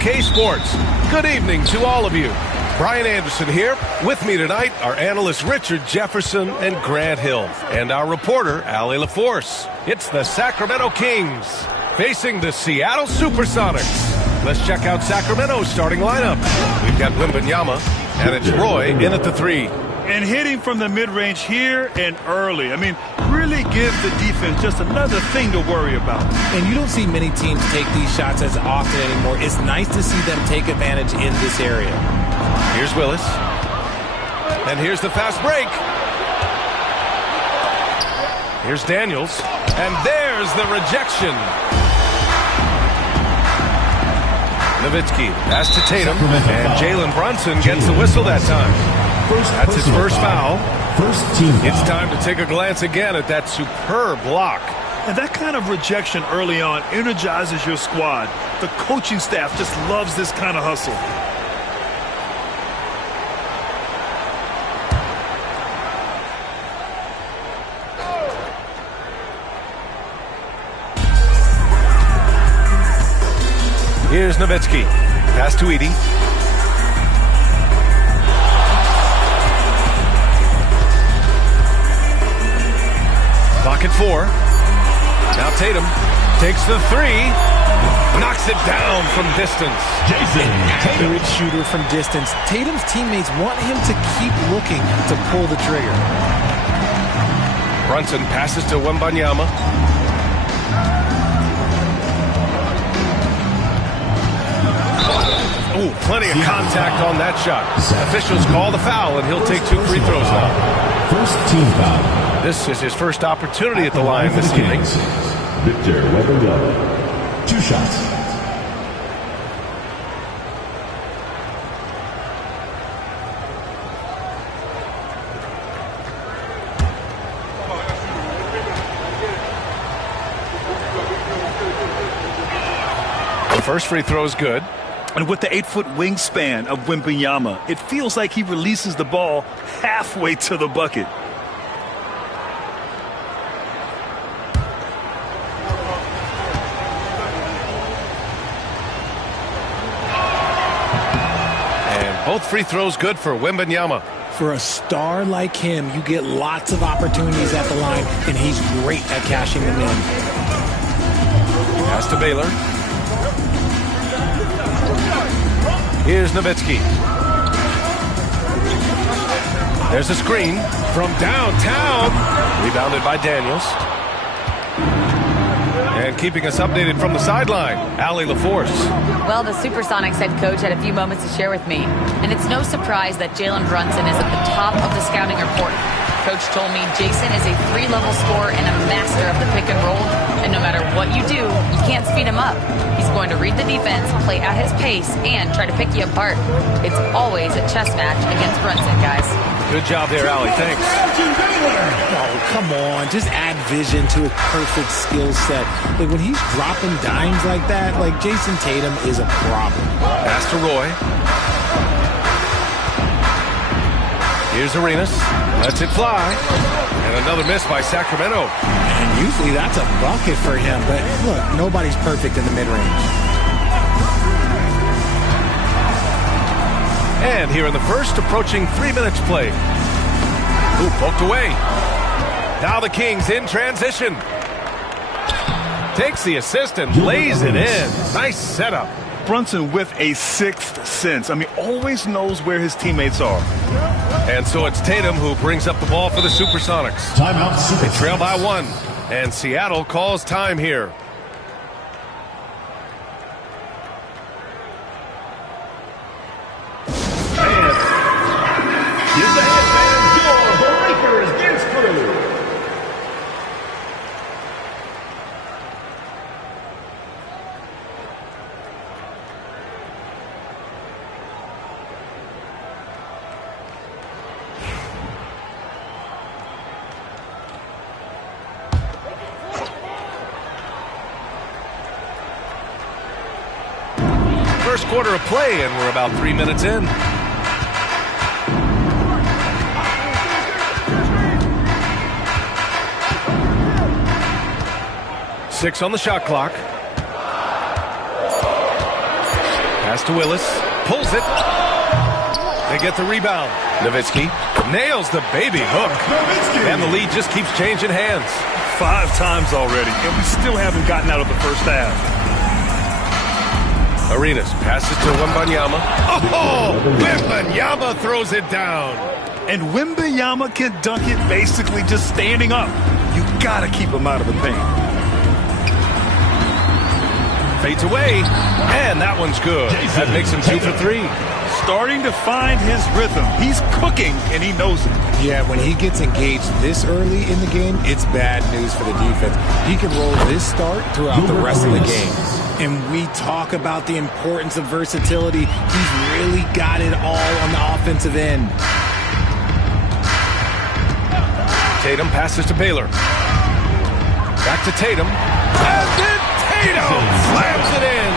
OK Sports. Good evening to all of you. Brian Anderson here. With me tonight are analysts Richard Jefferson and Grant Hill, and our reporter, Allie LaForce. It's the Sacramento Kings facing the Seattle Supersonics. Let's check out Sacramento's starting lineup. We've got Wembanyama, and it's Roy in at the 3. And hitting from the mid-range here and early. I mean, really gives the defense just another thing to worry about. And you don't see many teams take these shots as often anymore. It's nice to see them take advantage in this area. Here's Willis. And here's the fast break. Here's Daniels. And there's the rejection. Nowitzki, pass to Tatum. And Jalen Brunson gets the whistle that time. That's his first foul. It's time to take a glance again at that superb block. And that kind of rejection early on energizes your squad. The coaching staff just loves this kind of hustle. Here's Nowitzki. Pass to Edey. Clock at 4. Now Tatum takes the 3. Knocks it down from distance. Good shooter from distance. Tatum's teammates want him to keep looking to pull the trigger. Brunson passes to Wembanyama. Ooh, plenty of contact on that shot. Officials call the foul, and he'll take 2 free throws now. First team foul. This is his first opportunity at the line this evening. Victor Wembanyama. 2 shots. The first free throw is good. And with the 8-foot wingspan of Wembanyama, it feels like he releases the ball halfway to the bucket. And both free throws good for Wembanyama. For a star like him, you get lots of opportunities at the line, and he's great at cashing them in. Pass to Baylor. Here's Nowitzki. There's a screen from downtown. Rebounded by Daniels. And keeping us updated from the sideline, Allie LaForce. Well, the Supersonics head coach had a few moments to share with me. And it's no surprise that Jalen Brunson is at the top of the scouting report. Coach told me Jason is a 3-level scorer and a master of the pick and roll. And no matter what you do, you can't speed him up. He's going to read the defense, play at his pace, and try to pick you apart. It's always a chess match against Brunson, guys. Good job there, Allie. Thanks. Oh, come on. Just add vision to a perfect skill set. Like, when he's dropping dimes like that, like, Jason Tatum is a problem. Pass to Roy. Here's Arenas. Lets it fly. And another miss by Sacramento. And usually that's a bucket for him. But, look, nobody's perfect in the mid-range. And here in the first, approaching 3 minutes played. Ooh, poked away. Now the Kings in transition. Takes the assist and lays it in. Nice setup. Brunson with a 6th sense. I mean, always knows where his teammates are. And so it's Tatum who brings up the ball for the Supersonics. Timeout. They trail by 1. And Seattle calls time here. Give the headband your Breakers dance crew. First quarter of play, and we're about 3 minutes in. Six on the shot clock. Pass to Willis. Pulls it. They get the rebound. Nowitzki nails the baby hook. And the lead just keeps changing hands. 5 times already, and we still haven't gotten out of the first half. Arenas passes to Wembanyama. Oh, Wembanyama throws it down. And Wembanyama can dunk it basically just standing up. You got to keep him out of the paint. Fades away, and that one's good. That makes him 2 for 3. Starting to find his rhythm. He's cooking, and he knows it. Yeah, when he gets engaged this early in the game, it's bad news for the defense. He can roll this start throughout the rest of the game. And we talk about the importance of versatility. He's really got it all on the offensive end. Tatum passes to Baylor. Back to Tatum. And then Tatum slams it in.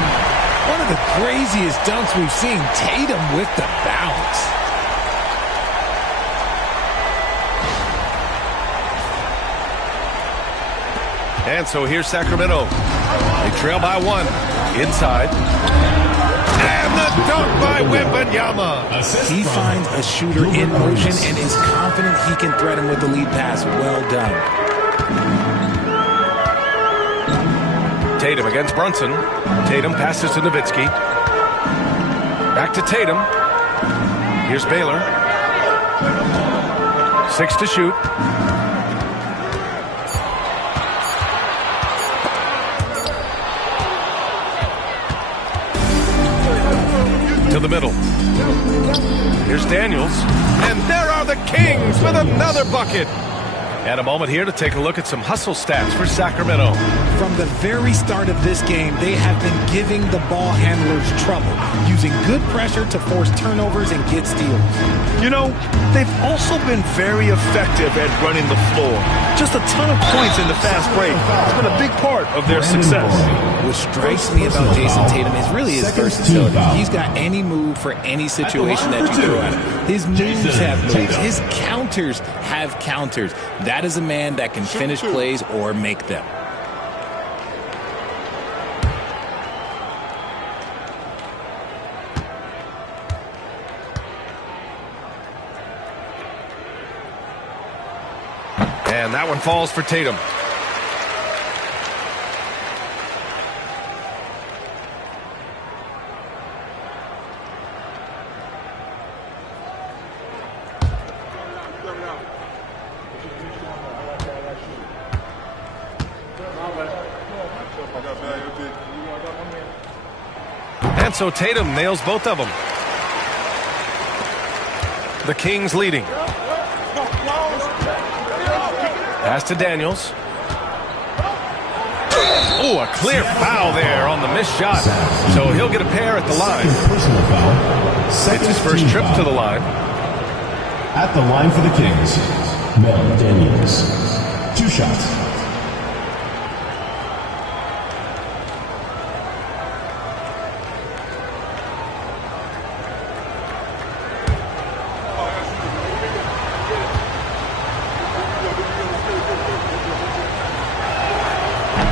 One of the craziest dunks we've seen. Tatum with the bounce. And so here's Sacramento. They trail by 1. Inside. And the dunk by Wembanyama. He finds a shooter in motion and is confident he can threat him with the lead pass. Well done. Tatum against Brunson. Tatum passes to Nowitzki. Back to Tatum. Here's Baylor. 6 to shoot. To the middle. Here's Daniels. And there are the Kings with another bucket. And a moment here to take a look at some hustle stats for Sacramento. From the very start of this game, they have been giving the ball handlers trouble, using good pressure to force turnovers and get steals. You know, they've also been very effective at running the floor. Just a ton of points in the fast break. It's been a big part of their success. What strikes me about Jason Tatum is really his versatility. He's got any move for any situation that you throw at him. His moves have moves. His counters have counters. That is a man that can finish plays or make them. And that one falls for Tatum. And so Tatum nails both of them. The Kings leading. Pass to Daniels. Oh, a clear foul there on the missed shot. So he'll get a pair at the line. It's his first trip to the line. At the line for the Kings, Mel Daniels. 2 shots.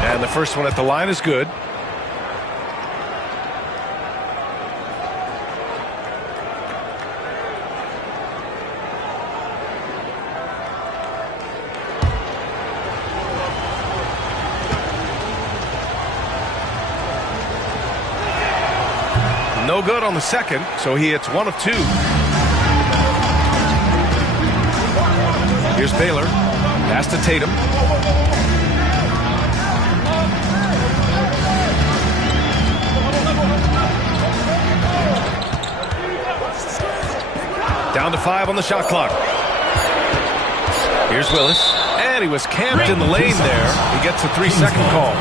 And the first one at the line is good. No good on the second, so he hits 1 of 2. Here's Baylor. Pass to Tatum. Down to 5 on the shot clock. Here's Willis. And he was camped in the lane there. He gets a 3-second call.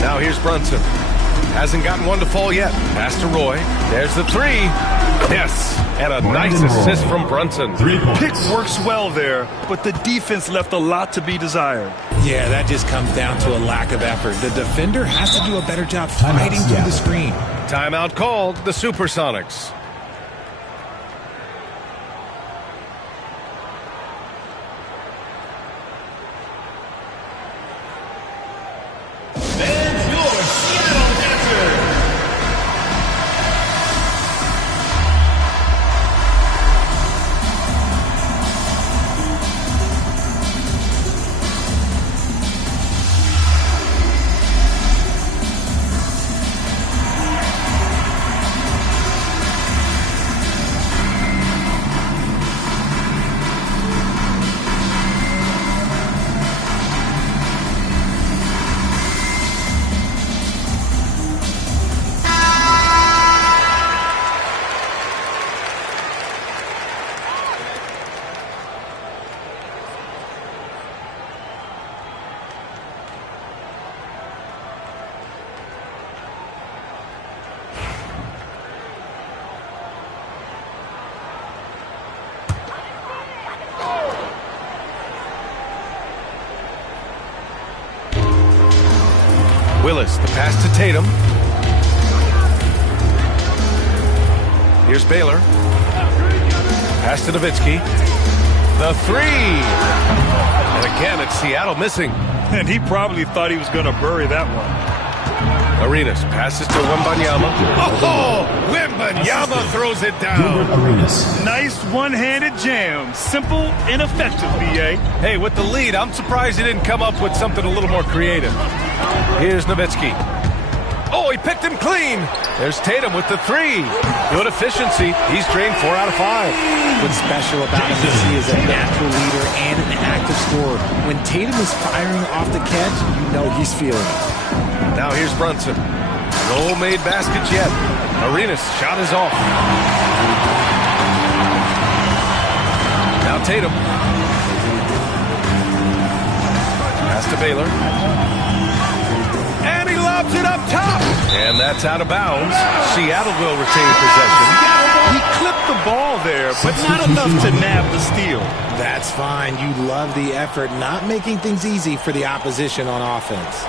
Now here's Brunson. Hasn't gotten one to fall yet. Pass to Roy. There's the 3. Yes, and a nice assist from Brunson. Pick works well there, but the defense left a lot to be desired. Yeah, that just comes down to a lack of effort. The defender has to do a better job fighting through the screen. Timeout called, the Supersonics. Willis, the pass to Tatum. Here's Baylor. Pass to Nowitzki. The three. And again, it's Seattle missing. And he probably thought he was going to bury that one. Arenas passes to Wembanyama. Oh, Wembanyama throws it down. Nice one-handed jam. Simple and effective, B.A. Hey, with the lead, I'm surprised he didn't come up with something a little more creative. Here's Nowitzki. Oh, he picked him clean. There's Tatum with the three. Good efficiency. He's drained 4 out of 5. What's special about him is he is a natural leader and an active scorer. When Tatum is firing off the catch, you know he's feeling it. Now here's Brunson. No made baskets yet. Arenas' shot is off. Now Tatum. Pass to Baylor. And he lobs it up top. And that's out of bounds. Seattle will retain possession. He clipped the ball there, but not enough to nab the steal. That's fine. You love the effort, not making things easy for the opposition on offense.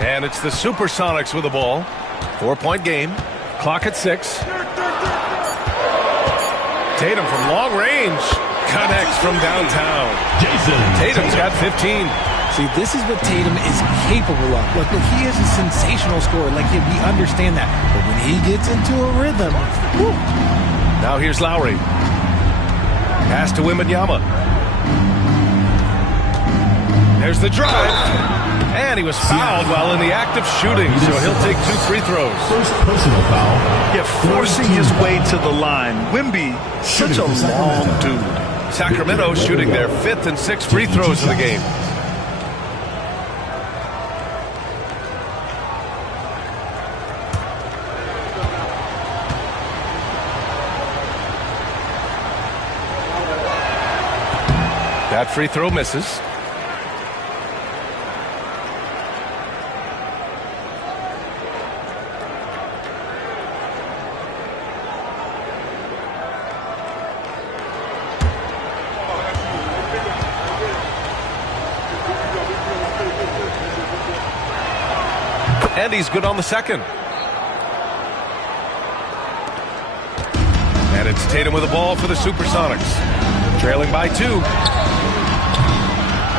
And it's the Supersonics with the ball. 4-point game. Clock at 6. Tatum from long range. Connects from downtown. Tatum's got 15. See, this is what Tatum is capable of. Look, he is a sensational scorer. Like, we understand that. But when he gets into a rhythm, whew. Now here's Lowry. Pass to Wembanyama. There's the drive. And he was fouled while in the act of shooting, so he'll take 2 free throws. First personal foul. Yeah, forcing his way to the line. Wemby, such a long dude. Sacramento shooting their 5th and 6th free throws of the game. That free throw misses. And he's good on the second. And it's Tatum with the ball for the Supersonics. Trailing by 2.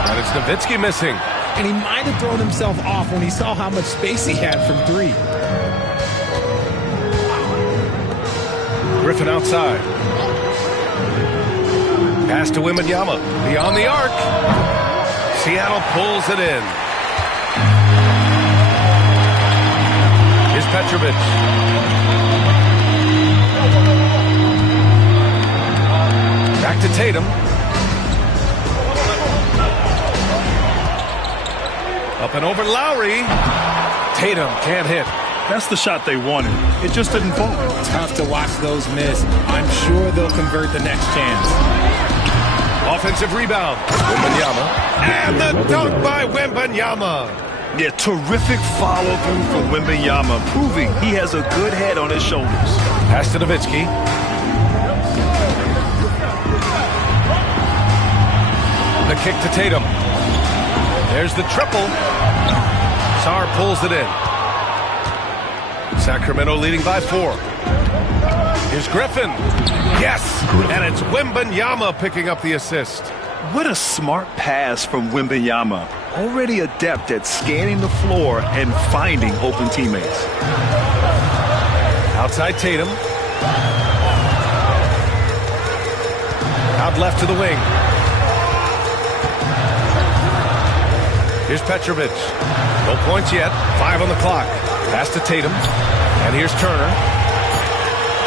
And it's Nowitzki missing. And he might have thrown himself off when he saw how much space he had from 3. Griffin outside. Pass to Wembanyama. Beyond the arc. Seattle pulls it in. Here's Petrovic. Back to Tatum. Up and over Lowry. Tatum can't hit. That's the shot they wanted. It just didn't fall. Tough to watch those miss. I'm sure they'll convert the next chance. Offensive rebound. Wembanyama. And the dunk by Wembanyama. Yeah, terrific follow-through from Wembanyama, proving he has a good head on his shoulders. Pass to Nowitzki. The kick to Tatum. There's the triple. Sarr pulls it in. Sacramento leading by 4. Here's Griffin. Yes! And it's Wembanyama picking up the assist. What a smart pass from Wembanyama. Already adept at scanning the floor and finding open teammates. Outside Tatum. Out left to the wing. Here's Petrovic. No points yet. 5 on the clock. Pass to Tatum. And here's Turner.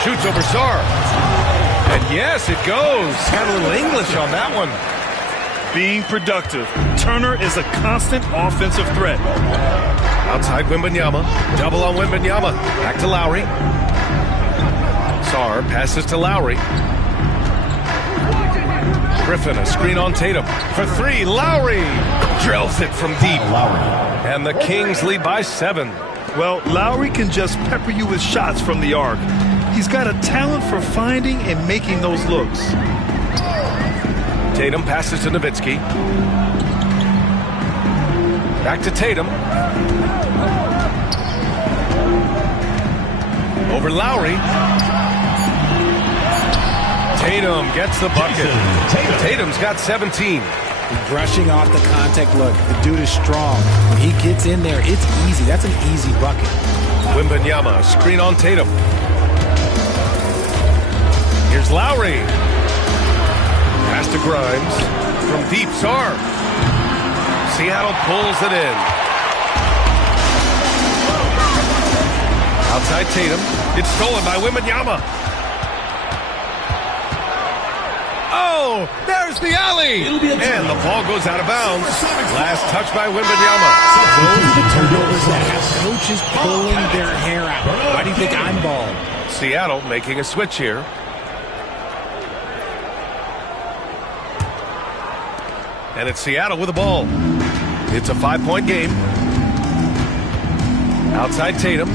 Shoots over Sarr. And yes, it goes. Got a little English on that one. Being productive. Turner is a constant offensive threat. Outside Wembanyama. Double on Wembanyama. Back to Lowry. Sarr passes to Lowry. Griffin, a screen on Tatum. For 3, Lowry drills it from deep. And the Kings lead by 7. Well, Lowry can just pepper you with shots from the arc. He's got a talent for finding and making those looks. Tatum passes to Nowitzki. Back to Tatum. Over Lowry. Tatum gets the bucket. Tatum's got 17. Brushing off the contact look. The dude is strong. When he gets in there, it's easy. That's an easy bucket. Wembanyama, screen on Tatum. Here's Lowry. Pass to Grimes. From deep, Sarr. Seattle pulls it in. Outside Tatum. It's stolen by Wembanyama. Oh, there's the alley. And the ball goes out of bounds. Last touch by Wembanyama. Coach is pulling their hair out. Why do you think I'm bald? Seattle making a switch here. And it's Seattle with the ball. It's a 5-point game. Outside Tatum.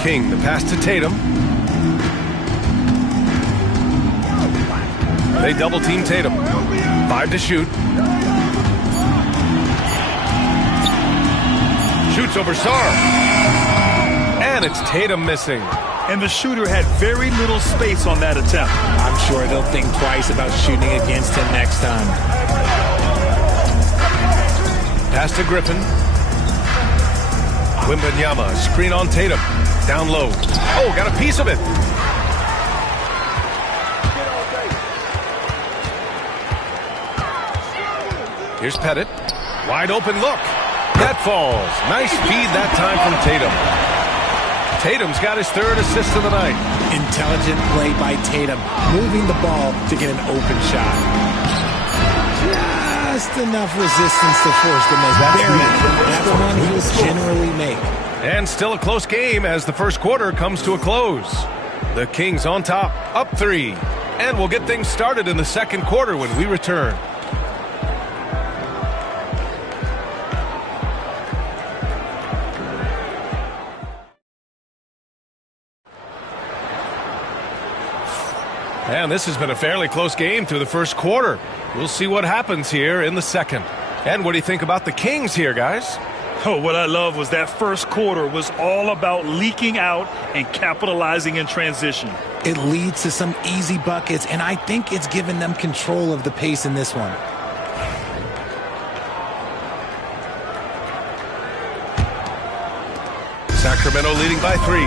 King, the pass to Tatum. They double team Tatum. 5 to shoot. Shoots over Sarr. And it's Tatum missing. And the shooter had very little space on that attempt. I'm sure they'll think twice about shooting against him next time. Pass to Griffin. Wembanyama, screen on Tatum. Down low. Oh, got a piece of it. Here's Pettit. Wide open look. That falls. Nice feed that time from Tatum. Tatum's got his 3rd assist of the night. Intelligent play by Tatum, moving the ball to get an open shot. Just enough resistance to force the miss. That's one he'll generally make. And still a close game as the first quarter comes to a close. The Kings on top, up 3. And we'll get things started in the second quarter when we return. And this has been a fairly close game through the first quarter. We'll see what happens here in the second. And what do you think about the Kings here, guys? Oh, what I love was that first quarter was all about leaking out and capitalizing in transition. It leads to some easy buckets, and I think it's given them control of the pace in this one. Sacramento leading by 3.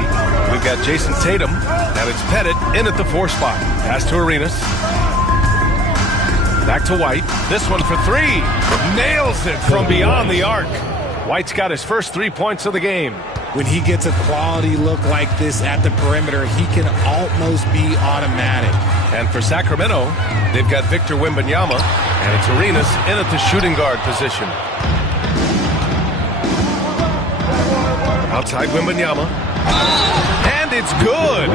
We've got Jason Tatum, and it's Pettit in at the 4 spot. Pass to Arenas. Back to White. This one for 3. Nails it from beyond the arc. White's got his first 3 points of the game. When he gets a quality look like this at the perimeter, he can almost be automatic. And for Sacramento, they've got Victor Wembanyama, and it's Arenas in at the shooting guard position. Outside Wembanyama. And it's good.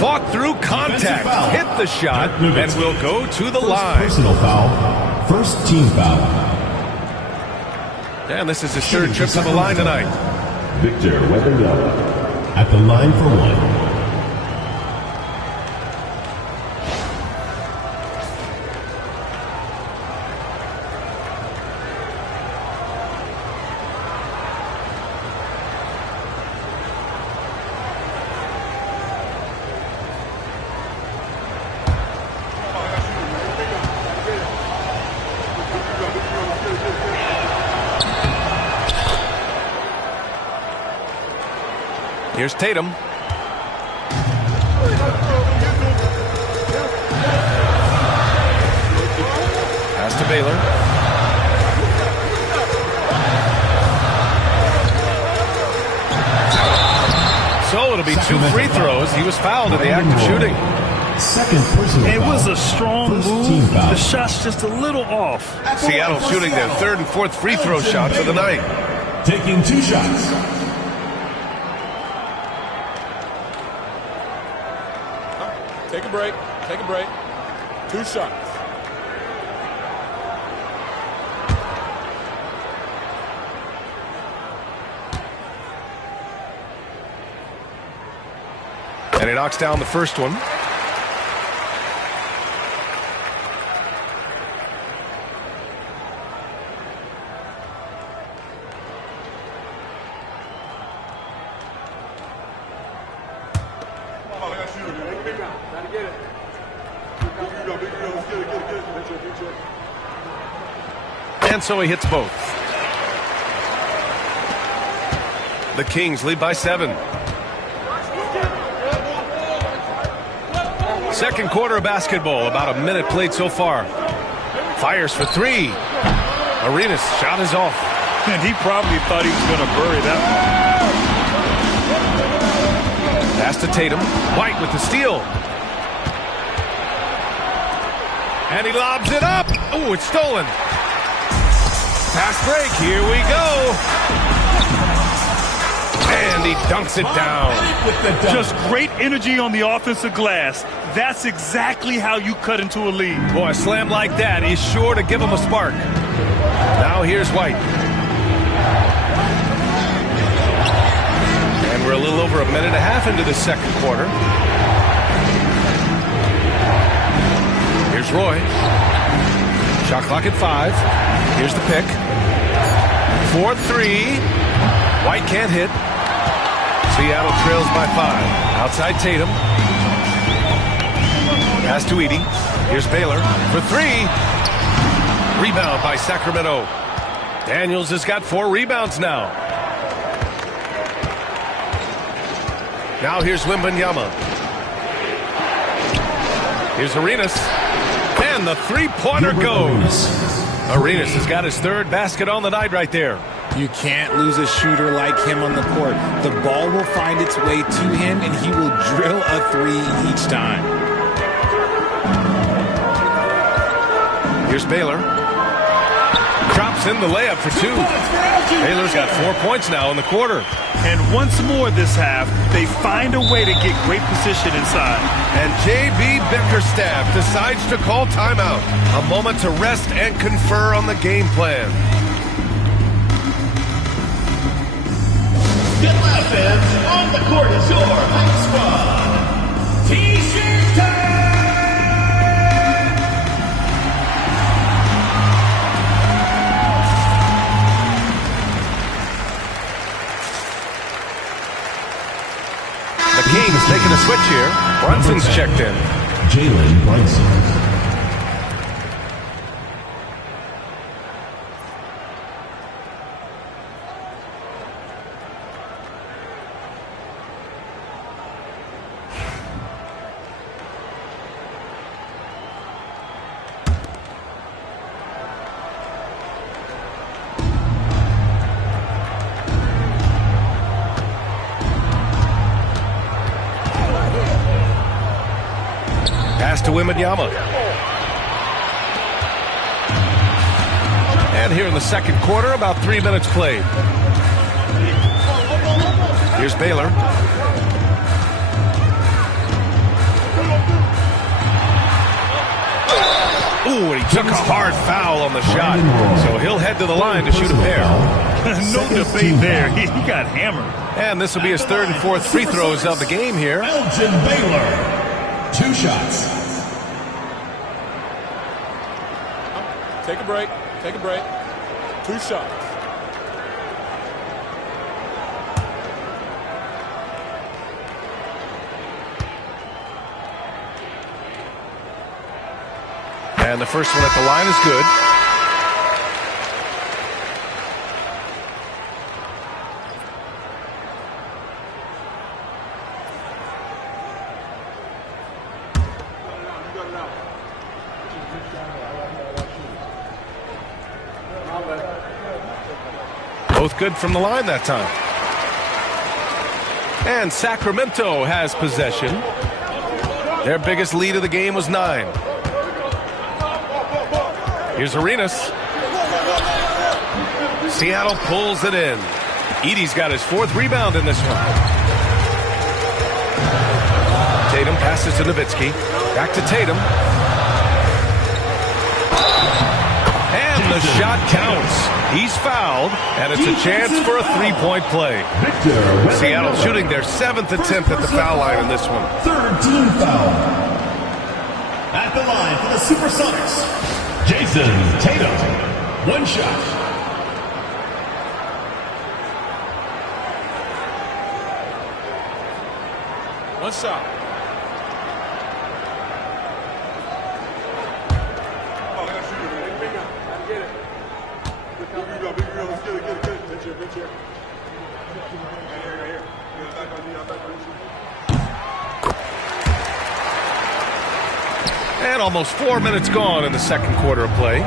Fought through contact. Hit the shot and will go to the line. Personal foul. First team foul. And this is his 3rd trip to the line tonight. Victor Wembanyama at the line for 1. Here's Tatum. Pass to Baylor. So it'll be 2 free throws. He was fouled in the act of shooting. Second personal It foul. was a strong move. The shot's just a little off. Seattle shooting their 3rd and 4th free throw shots of the night. Taking 2 shots. Take a break. Take a break. 2 shots. And he knocks down the first one. And so he hits both. The Kings lead by 7. Second quarter of basketball, about a minute played so far. Fires for 3. Arenas' shot is off. And he probably thought he was going to bury that one. Pass to Tatum. White with the steal. And he lobs it up. Oh, it's stolen. Fast break. Here we go. And he dunks it down. Just great energy on the offensive glass. That's exactly how you cut into a lead. Boy, a slam like that is sure to give him a spark. Now here's White. And we're a little over a minute and a half into the second quarter. Here's Roy. Shot clock at 5. Here's the pick. 4-3. White can't hit. Seattle trails by 5. Outside Tatum. Pass to Edey. Here's Baylor for 3. Rebound by Sacramento. Daniels has got 4 rebounds now. Now here's Wembanyama. Here's Arenas. And the three-pointer goes. Arenas has got his 3rd basket on the night right there. You can't lose a shooter like him on the court. The ball will find its way to him, and he will drill a 3 each time. Here's Baylor. Drops in the layup for 2. Baylor's got 4 points now in the quarter. And once more this half, they find a way to get great position inside. And J.B. Bickerstaff decides to call timeout. A moment to rest and confer on the game plan. Get loud, fans. On the court is your hype squad. T-shirt time! The Kings making a switch here. Brunson's checked in. Jalen Brunson. Pass to Wembanyama. And here in the second quarter, about 3 minutes played. Here's Baylor. Ooh, and he took a hard foul on the shot. So he'll head to the line to shoot a pair. No debate there. He got hammered. And this will be his 3rd and 4th free throws of the game here. Elgin Baylor. 2 shots. Take a break. Take a break. 2 shots. And the first one at the line is good. Both good from the line that time. And Sacramento has possession. Their biggest lead of the game was 9. Here's Arenas. Seattle pulls it in. Edey's got his 4th rebound in this one. Tatum passes to Nowitzki. Back to Tatum. And the shot counts. He's fouled, and it's a chance for a three-point play. Seattle shooting their 7th attempt at the foul line in this one. Third team foul. At the line for the Supersonics, Jason Tatum. One shot. One shot. And almost 4 minutes gone in the second quarter of play.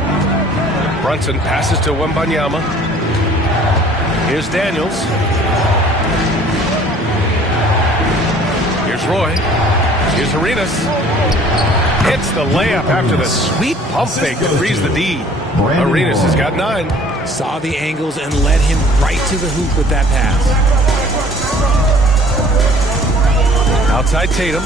Brunson passes to Wembanyama. Here's Daniels. Here's Roy. Here's Arenas. Hits the layup after the sweet pump fake to freeze the D. Arenas has got 9. Saw the angles and led him right to the hoop with that pass. Outside Tatum.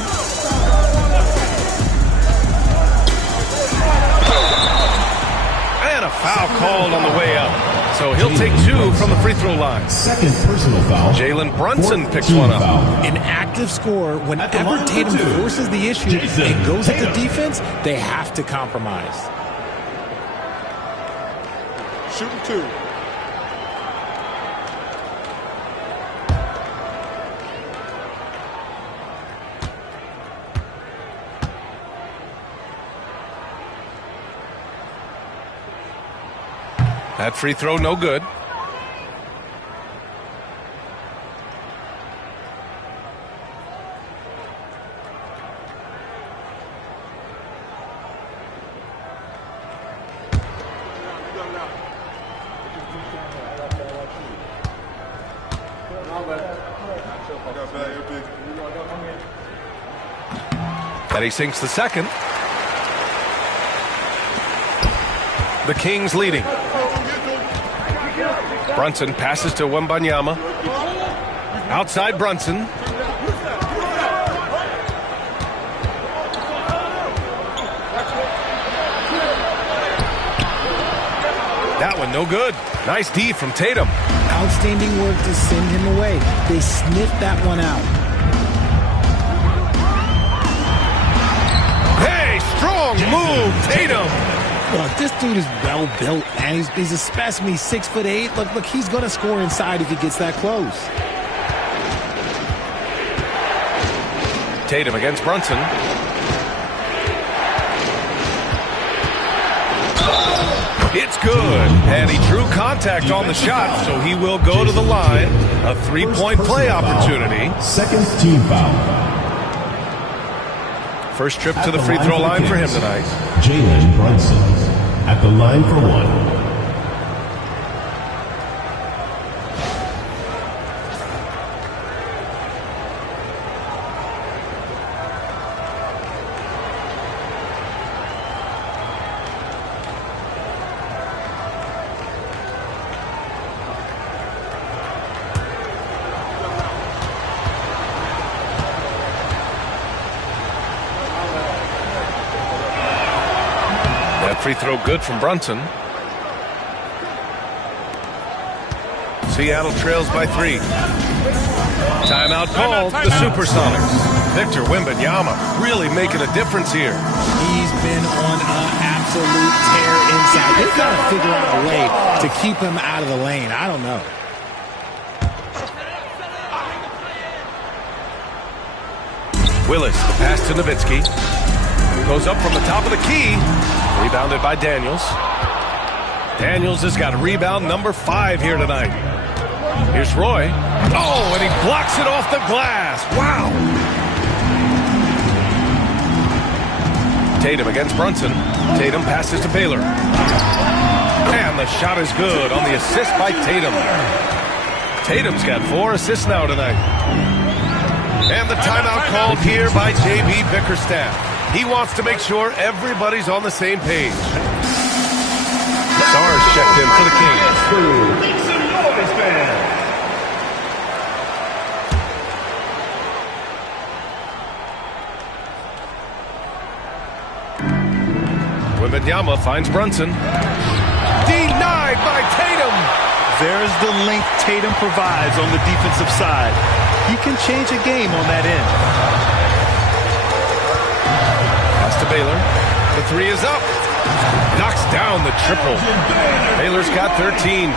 And a foul called on the way up. So he'll take 2 from the free throw line. Second personal foul. Jalen Brunson picks one up. An active scorer, whenever Tatum forces the issue and goes at the defense, they have to compromise. Shooting 2. That free throw no good. And he sinks the second. The Kings leading. Brunson passes to Wembanyama. Outside Brunson. That one no good. Nice D from Tatum. Outstanding work to send him away. They sniffed that one out. Hey, strong move, Tatum. Look, this dude is well built, man. He's a specimen. He's 6'8". Look, he's going to score inside if he gets that close. Tatum against Brunson. It's good. And he drew contact on the shot, so he will go to the line. A three-point play opportunity. Second team foul. First trip to the free throw line for him tonight. Jalen Brunson at the line for one. Free throw good from Brunson. Seattle trails by 3. Timeout called. The Supersonics. Victor Wembanyama really making a difference here. He's been on an absolute tear inside. They've got to figure out a way to keep him out of the lane. I don't know. Willis, the pass to Nowitzki. Goes up from the top of the key. Rebounded by Daniels. Daniels has got rebound number 5 here tonight. Here's Roy. Oh, and he blocks it off the glass. Wow. Tatum against Brunson. Tatum passes to Baylor. And the shot is good on the assist by Tatum. Tatum's got 4 assists now tonight. And the timeout called here by J.B. Bickerstaff. He wants to make sure everybody's on the same page. Stars checked in for the Kings. Make some noise, man. Wembanyama finds Brunson. Denied by Tatum. There's the length Tatum provides on the defensive side. He can change a game on that end. Pass to Baylor. The three is up. Knocks down the triple. Baylor's got 13.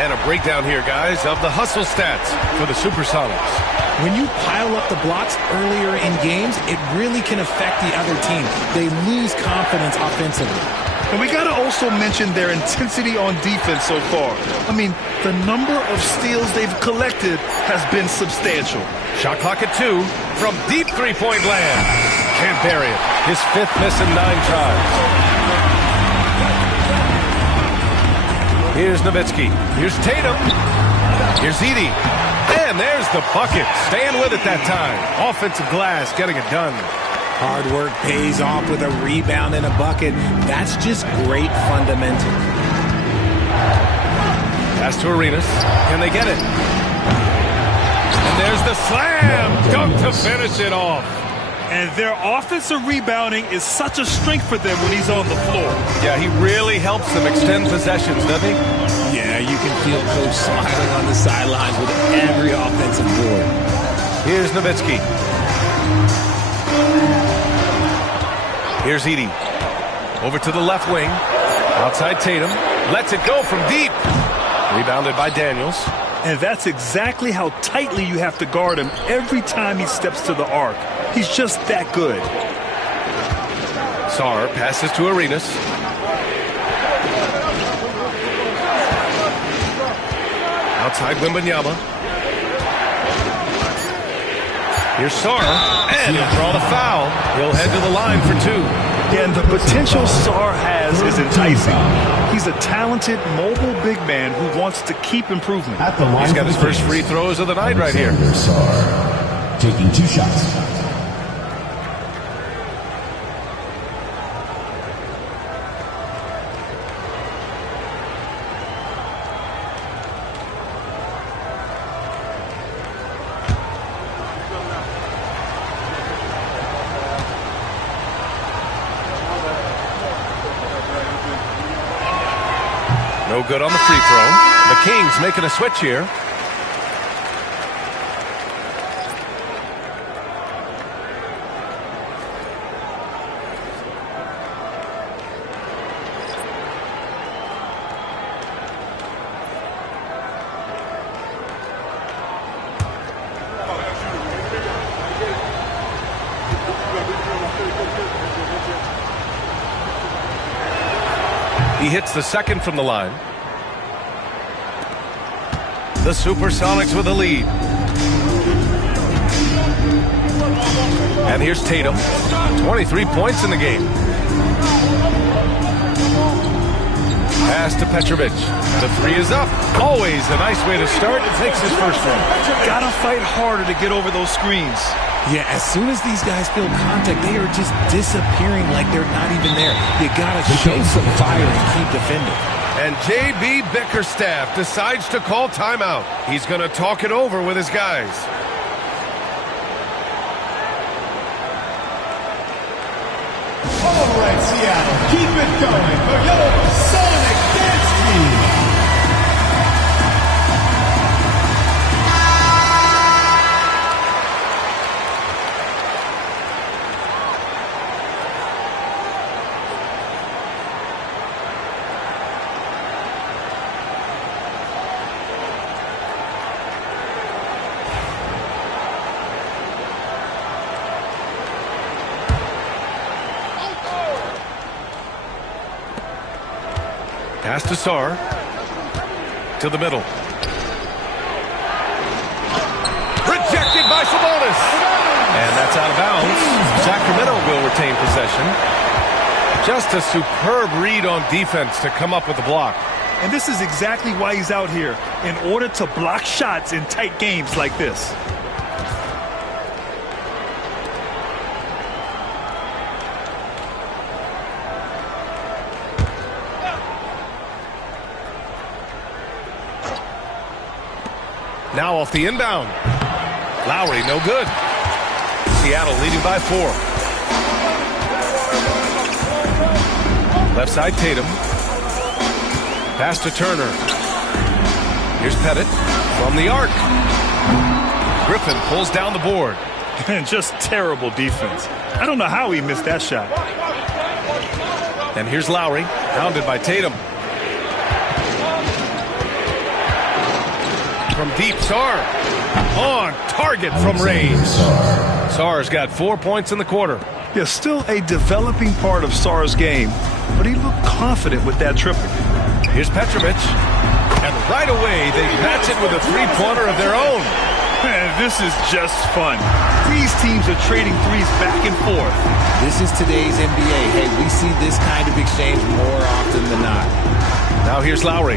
And a breakdown here, guys, of the hustle stats for the Supersonics. When you pile up the blocks earlier in games, it really can affect the other team. They lose confidence offensively. And we got to also mention their intensity on defense so far. I mean, the number of steals they've collected has been substantial. Shot clock at 2 from deep three-point land. Can't bury it. His 5th miss in 9 tries. Here's Nowitzki. Here's Tatum. Here's Edey. And there's the bucket. Staying with it that time. Offensive glass getting it done. Hard work pays off with a rebound and a bucket. That's just great fundamental. Pass to Arenas. Can they get it? And there's the slam. Dunk to finish it off. And their offensive rebounding is such a strength for them when he's on the floor. Yeah, he really helps them extend possessions, doesn't he? Yeah, you can feel Coach smiling on the sidelines with every offensive board. Here's Nowitzki. Here's Edey. Over to the left wing. Outside Tatum. Lets it go from deep. Rebounded by Daniels. And that's exactly how tightly you have to guard him every time he steps to the arc. He's just that good. Sarr passes to Arenas. Outside Wembanyama. Here's Sarr. And he'll draw the foul. He'll head to the line for 2. And the potential Sarr has is enticing. He's a talented, mobile big man who wants to keep improvement. He's got his first free throws of the night right here. Sarr taking 2 shots. No good on the free throw. The Kings making a switch here. He hits the second from the line. The Supersonics with a lead. And here's Tatum. 23 points in the game. Pass to Petrovic. The three is up. Always a nice way to start. Takes his first one. Gotta fight harder to get over those screens. Yeah, as soon as these guys feel contact, they are just disappearing like they're not even there. You gotta show some fire and keep defending. And J.B. Bickerstaff decides to call timeout. He's going to talk it over with his guys. All right, Seattle, keep it going for your Sonic Dance Team. Pass to Sarr. To the middle. Rejected by Sabonis. And that's out of bounds. Sacramento will retain possession. Just a superb read on defense to come up with the block. And this is exactly why he's out here, in order to block shots in tight games like this. Now off the inbound. Lowry, no good. Seattle leading by 4. Left side, Tatum. Pass to Turner. Here's Pettit from the arc. Griffin pulls down the board. And just terrible defense. I don't know how he missed that shot. And here's Lowry, pounded by Tatum. From deep, Sarr. On target from range. Sarr's got 4 points in the quarter. Yeah, still a developing part of Sarr's game, but he looked confident with that triple. Here's Petrovic. And right away, they match it with a three-pointer of their own. Man, this is just fun. These teams are trading threes back and forth. This is today's NBA. Hey, we see this kind of exchange more often than not. Now here's Lowry.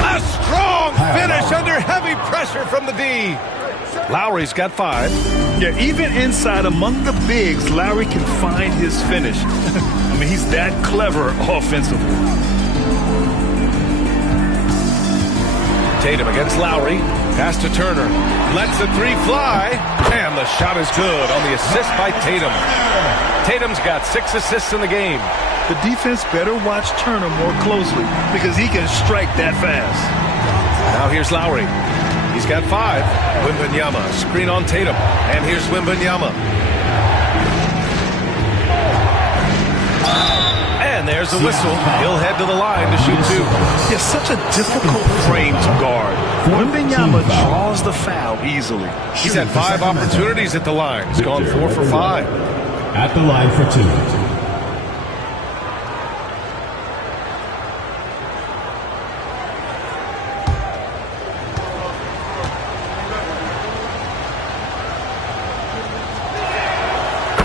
A strong finish under heavy pressure from the D. Lowry's got 5. Yeah, even inside among the bigs, Lowry can find his finish. I mean, he's that clever offensively. Tatum against Lowry. Pass to Turner. Lets the three fly. And the shot is good on the assist by Tatum. Tatum's got 6 assists in the game. The defense better watch Turner more closely because he can strike that fast. Now here's Lowry. He's got 5. Wembanyama, screen on Tatum. And here's Wembanyama. And there's the whistle. He'll head to the line to shoot 2. It's such a difficult frame to guard. Wembanyama draws the foul easily. He's had 5 opportunities at the line. He's gone 4 for 5. At the line for 2.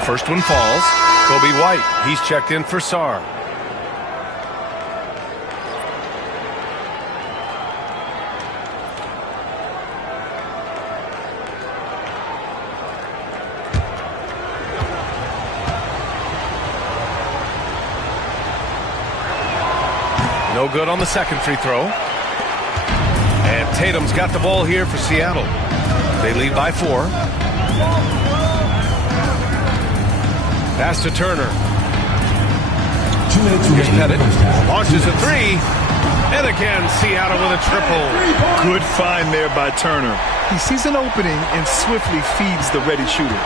First one falls. Kobe White. He's checked in for Sarr. No good on the second free throw. And Tatum's got the ball here for Seattle. They lead by 4. Pass to Turner. Here's Pettit. Launches a 3. And again, Seattle with a triple. Good find there by Turner. He sees an opening and swiftly feeds the ready shooter.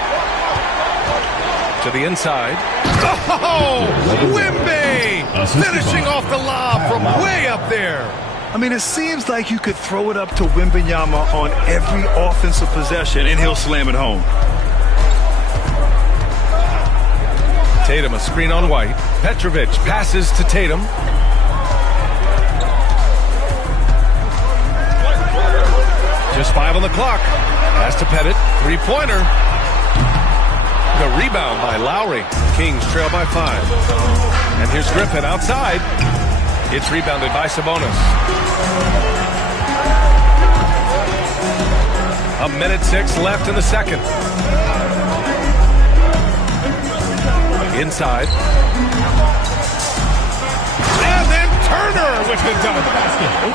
To the inside. Oh! Wemby! Finishing off the lob from way up there. I mean, it seems like you could throw it up to Wembanyama on every offensive possession and he'll slam it home. Tatum, a screen on White. Petrovic passes to Tatum. Just 5 on the clock. Pass to Pettit. Three-pointer. The rebound by Lowry. Kings trail by 5. And here's Griffin outside. It's rebounded by Sabonis. 1:06 left in the second. Inside. And then Turner with the dunk.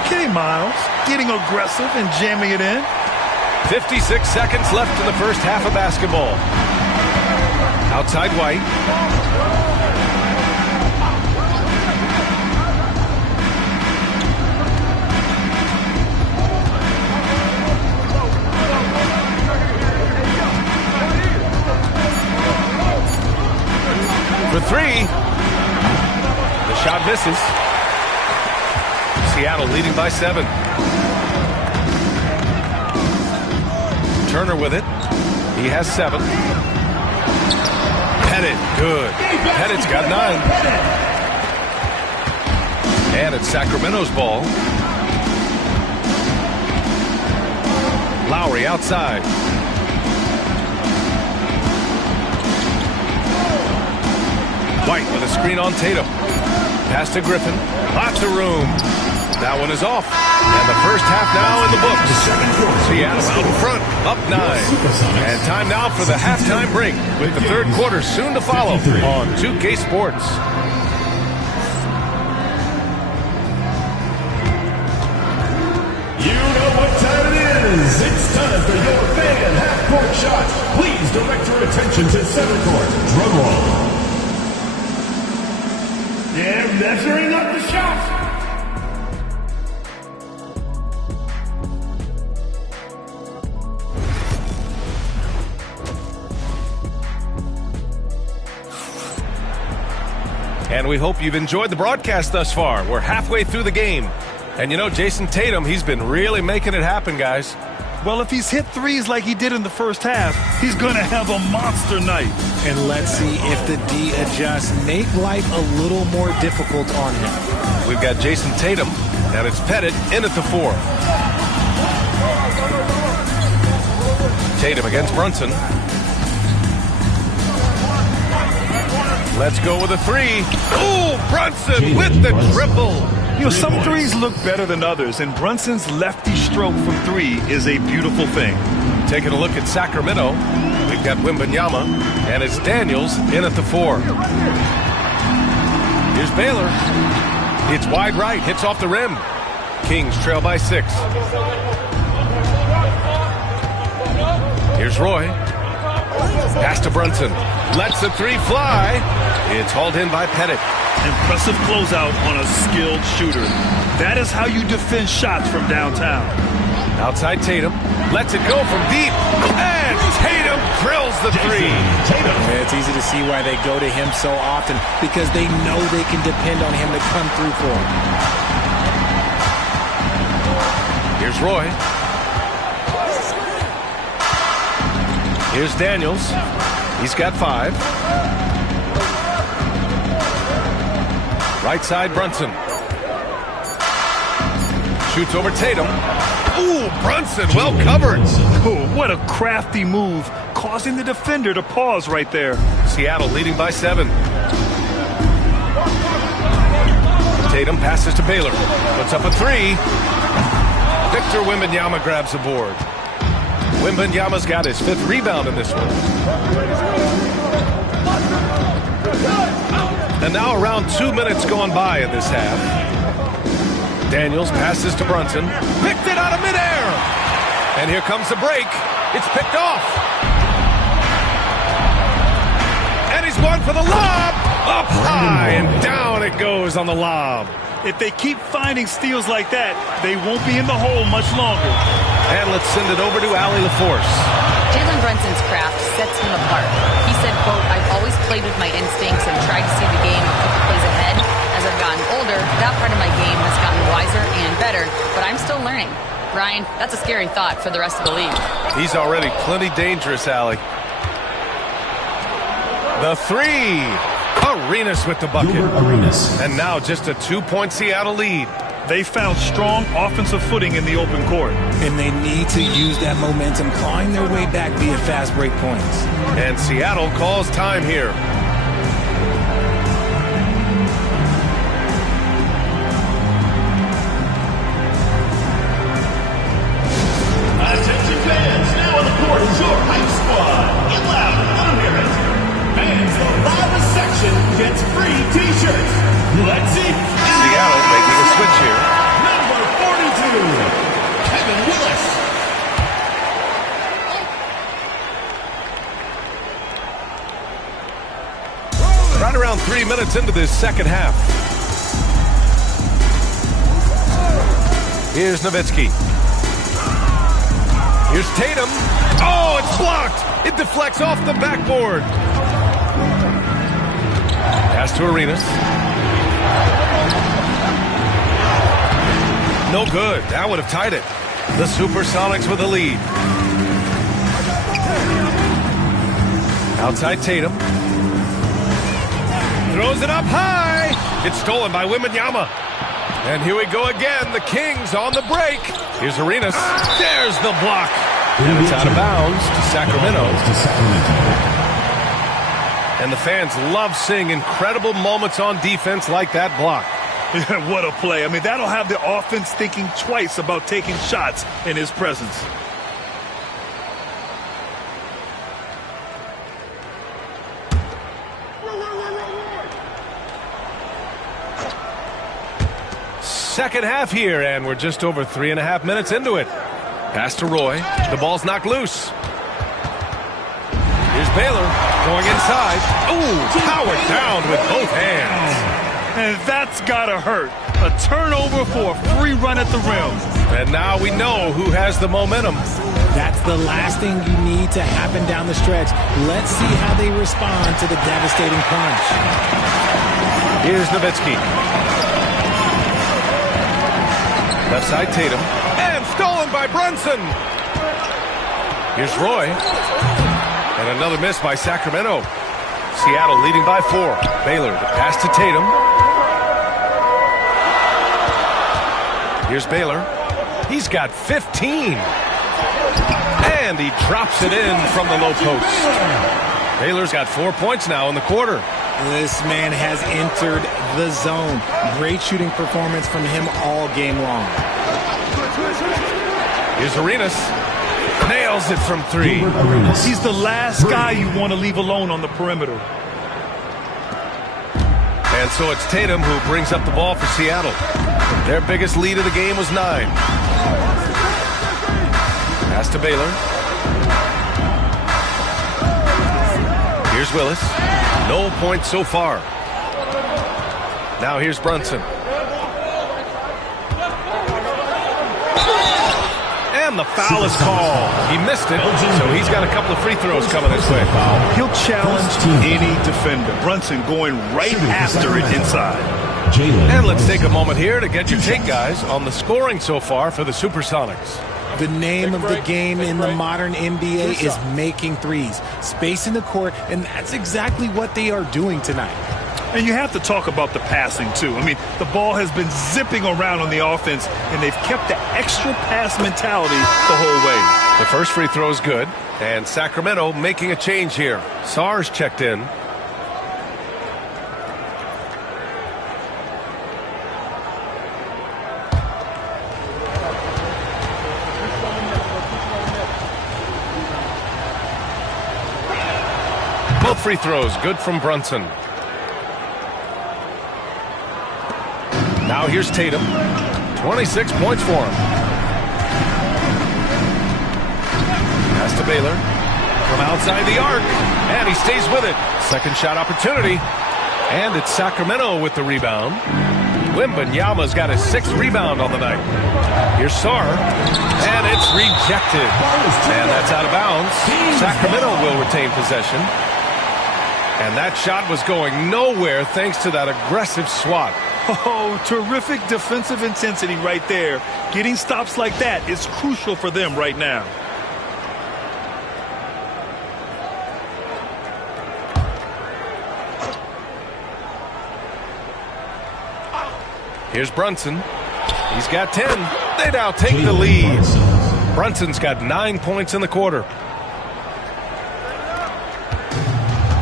Okay, Miles. Getting aggressive and jamming it in. 56 seconds left in the first half of basketball. Outside White. For 3. The shot misses. Seattle leading by 7. Turner with it. He has 7. Pettit, good. Pettit's got 9. And it's Sacramento's ball. Lowry outside. White with a screen on Tatum. Pass to Griffin. Lots of room. That one is off. And the first half now in the books. Seattle out in front, up 9. And time now for the halftime break, with the third quarter soon to follow on 2K Sports. You know what time it is. It's time for your fan half-court shots. Please direct your attention to center court. Drum roll. They're measuring up the shots. And we hope you've enjoyed the broadcast thus far. We're halfway through the game. And you know, Jason Tatum, he's been really making it happen, guys. Well, if he's hit threes like he did in the first half, he's going to have a monster night. And let's see if the D adjusts, make life a little more difficult on him. We've got Jason Tatum, and it's Pettit in at the 4. Tatum against Brunson. Let's go with a 3. Ooh, Brunson with the triple. You know, some threes look better than others, and Brunson's lefty stroke from 3 is a beautiful thing. Taking a look at Sacramento, we've got Wembanyama, and it's Daniels in at the 4. Here's Baylor. It's wide right, hits off the rim. Kings trail by 6. Here's Roy. Pass to Brunson. Lets the 3 fly. It's hauled in by Pettit. Impressive closeout on a skilled shooter. That is how you defend shots from downtown. Outside Tatum. Lets it go from deep. And Tatum drills the 3. Yeah, it's easy to see why they go to him so often, because they know they can depend on him to come through for them. Here's Roy. Here's Daniels. He's got 5. Right side, Brunson. Shoots over Tatum. Ooh, Brunson, well covered. Oh, what a crafty move, causing the defender to pause right there. Seattle leading by 7. Tatum passes to Baylor. Puts up a 3. Victor Wembanyama grabs the board. Wembanyama's got his 5th rebound in this one. And now around 2 minutes gone by in this half. Daniels passes to Brunson. Picked it out of midair. And here comes the break. It's picked off. And he's going for the lob. Up high and down it goes on the lob. If they keep finding steals like that, they won't be in the hole much longer. And let's send it over to Allie LaForce. Jalen Brunson's craft sets him apart. He said, quote, "I've always played with my instincts and tried to see the game a couple plays ahead. As I've gotten older, that part of my game has gotten wiser and better, but I'm still learning." Brian, that's a scary thought for the rest of the league. He's already plenty dangerous, Allie. The 3. Arenas with the bucket. And now just a 2-point Seattle lead. They found strong offensive footing in the open court. And they need to use that momentum, clawing their way back via fast break points. And Seattle calls time here. Attention fans, now on the court is your hype squad. Get loud, let them hear it. Fans, the loudest section gets free t-shirts. Let's see. Seattle making a switch here. Number 42, Kevin Willis. Right around 3 minutes into this second half. Here's Nowitzki. Here's Tatum. Oh, it's blocked. It deflects off the backboard. Pass to Arenas. No good. That would have tied it. The Supersonics with the lead. Outside Tatum. Throws it up high. It's stolen by Wembanyama. And here we go again. The Kings on the break. Here's Arenas. There's the block. And it's out of bounds to Sacramento. And the fans love seeing incredible moments on defense like that block. What a play. I mean, that'll have the offense thinking twice about taking shots in his presence. Second half here, and we're just over 3.5 minutes into it. Pass to Roy. The ball's knocked loose. Here's Baylor going inside. Ooh, powered down with both hands. And that's gotta hurt. A turnover for a free run at the rim. And now we know who has the momentum. That's the last thing you need to happen down the stretch. Let's see how they respond to the devastating punch. Here's Nowitzki. Left side Tatum. And stolen by Brunson. Here's Roy. And another miss by Sacramento. Seattle leading by 4. Baylor, the pass to Tatum. Here's Baylor. He's got 15. And he drops it in from the low post. Baylor's got 4 points now in the quarter. This man has entered the zone. Great shooting performance from him all game long. Here's Arenas. Nails it from 3. He's the last guy you want to leave alone on the perimeter. And so it's Tatum who brings up the ball for Seattle. Their biggest lead of the game was 9. Pass to Baylor. Here's Willis. No points so far. Now here's Brunson. And the foul is called. He missed it, so he's got a couple of free throws coming this way. He'll challenge any defender. Brunson going right after it inside. And let's take a moment here to get your take, guys, on the scoring so far for the Supersonics. The name of the game in the modern NBA is making threes, spacing the court, and that's exactly what they are doing tonight. And you have to talk about the passing, too. I mean, the ball has been zipping around on the offense, and they've kept the extra pass mentality the whole way. The first free throw is good, and Sacramento making a change here. Sarge checked in. Both free throws good from Brunson. Now here's Tatum. 26 points for him. Pass to Baylor. From outside the arc. And he stays with it. Second shot opportunity. And it's Sacramento with the rebound. Wembanyama's got his 6th rebound on the night. Here's Sarr. And it's rejected. And that's out of bounds. Sacramento will retain possession. And that shot was going nowhere thanks to that aggressive swat. Oh, terrific defensive intensity right there. Getting stops like that is crucial for them right now. Here's Brunson. He's got 10. They now take the lead. Brunson's got 9 points in the quarter.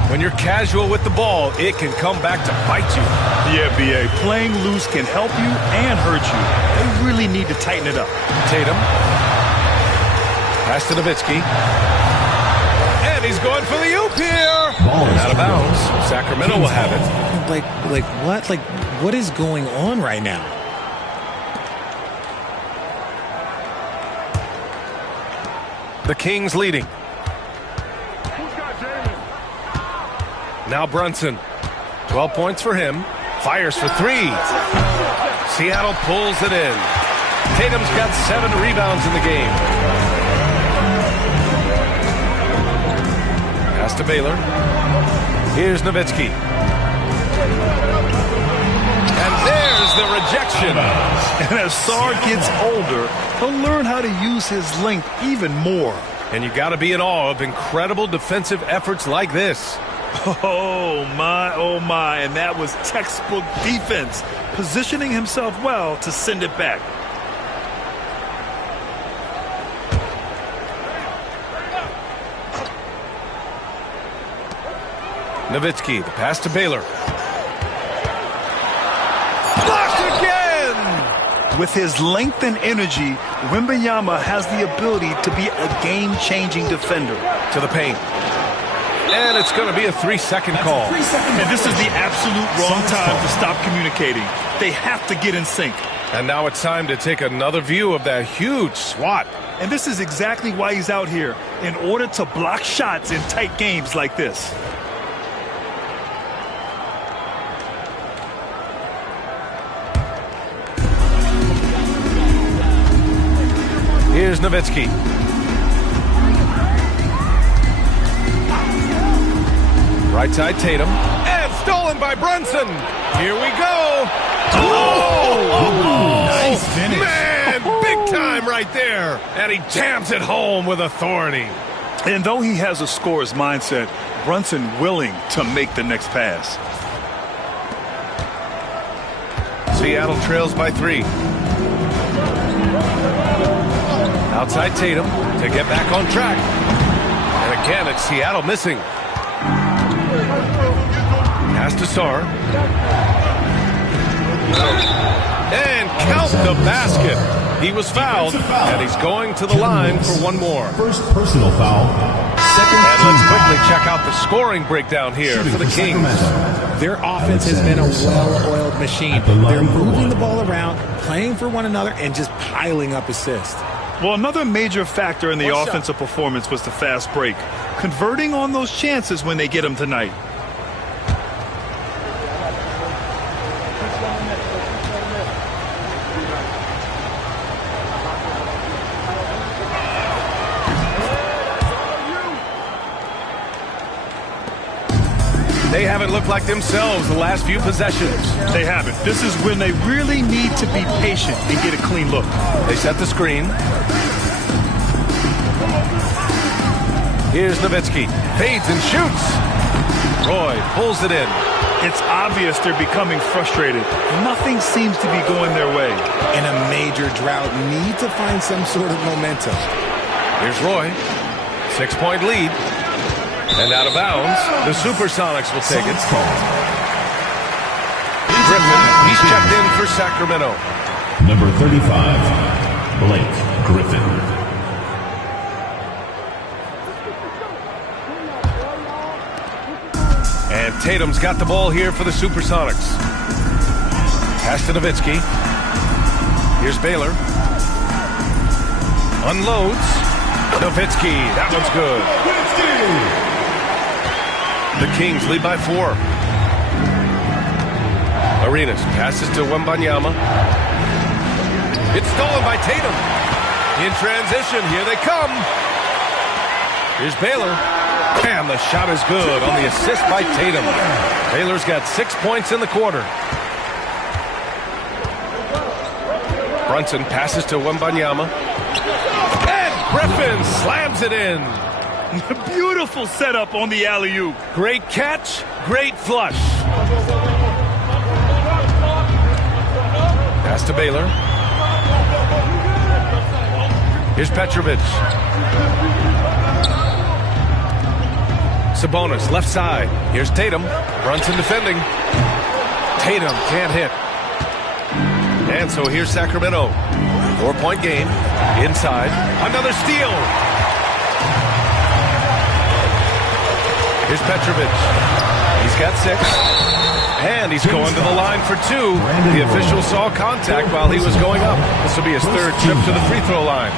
When you're casual with the ball, it can come back to bite you. The NBA, playing loose can help you and hurt you. They really need to tighten it up. Tatum. Pass to Nowitzki. And he's going for the oop here. And out of bounds. Sacramento will have it. What is going on right now? The Kings leading. Now Brunson. 12 points for him. Fires for 3. Seattle pulls it in. Tatum's got 7 rebounds in the game. Pass to Baylor. Here's Nowitzki. And there's the rejection. And as Sarr gets older, he'll learn how to use his length even more. And you got to be in awe of incredible defensive efforts like this. Oh, my, and that was textbook defense, positioning himself well to send it back. Nowitzki, the pass to Baylor. Blocked again! With his length and energy, Wembanyama has the ability to be a game-changing defender. To the paint. And it's going to be a 3-second call. And this is the absolute wrong time to stop communicating. They have to get in sync. And now it's time to take another view of that huge swat. And this is exactly why he's out here, in order to block shots in tight games like this. Here's Nowitzki. Right side Tatum. And stolen by Brunson. Here we go. Oh! Nice finish. Man, big time right there. And he jams it home with authority. And though he has a scorer's mindset, Brunson willing to make the next pass. Seattle trails by 3. Outside Tatum to get back on track. And again, it's Seattle missing. Pass to Sarr. And count the basket. He was fouled, and he's going to the line for one more. First personal foul. Second. And let's quickly check out the scoring breakdown here for the Kings. Their offense has been a well-oiled machine. They're moving the ball around, playing for one another, and just piling up assists. Well, another major factor in the offensive performance was the fast break. Converting on those chances when they get them tonight. They haven't looked like themselves the last few possessions. They haven't. This is when they really need to be patient and get a clean look. They set the screen. Here's Nowitzki. Fades and shoots. Roy pulls it in. It's obvious they're becoming frustrated. Nothing seems to be going their way. In a major drought, need to find some sort of momentum. Here's Roy. 6-point lead. And out of bounds, the Supersonics will take it. Griffin, he's checked in for Sacramento. Number 35, Blake Griffin. And Tatum's got the ball here for the Supersonics. Pass to Nowitzki. Here's Baylor. Unloads. Nowitzki, that one's good. The Kings lead by 4. Arenas passes to Wembanyama. It's stolen by Tatum. In transition, here they come. Here's Baylor. And the shot is good on the assist by Tatum. Baylor's got 6 points in the quarter. Brunson passes to Wembanyama. And Griffin slams it in. Beautiful setup on the alley-oop. Great catch, great flush. Pass to Baylor. Here's Petrovic. Sabonis, left side. Here's Tatum. Brunson defending. Tatum can't hit. And so here's Sacramento. 4-point game. Inside. Another steal. Here's Petrovic. He's got 6. And he's going to the line for 2. The official saw contact while he was going up. This will be his 3rd trip to the free throw line.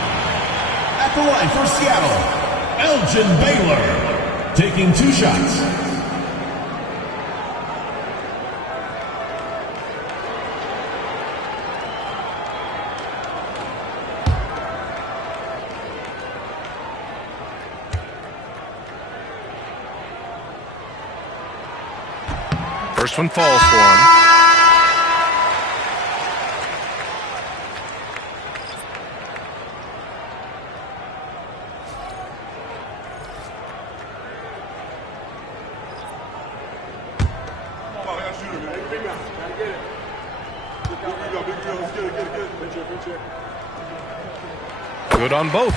At the line for Seattle, Elgin Baylor, taking 2 shots. First one falls for him. Good on both.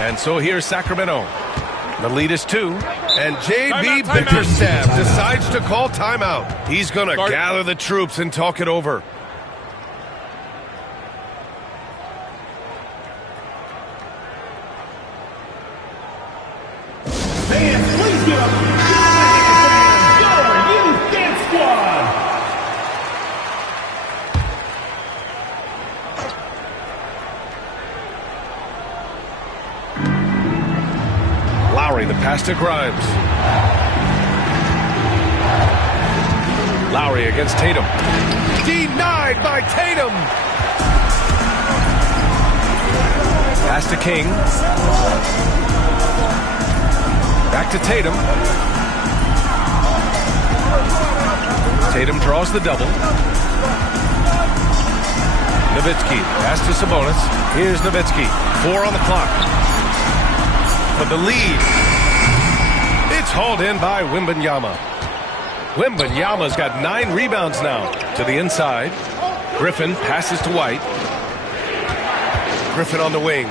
And so here's Sacramento. The lead is 2. And J.B. Bickerstaff decides to call timeout. He's going to gather the troops and talk it over. Fans, please give up. Your youth dance squad. Lowry, the pass to Grimes. Lowry against Tatum. Denied by Tatum. Pass to King. Back to Tatum. Tatum draws the double. Nowitzki, pass to Sabonis. Here's Nowitzki. 4 on the clock. For the lead. It's hauled in by Wembanyama. Wembanyama's got 9 rebounds now. To the inside. Griffin passes to White. Griffin on the wing.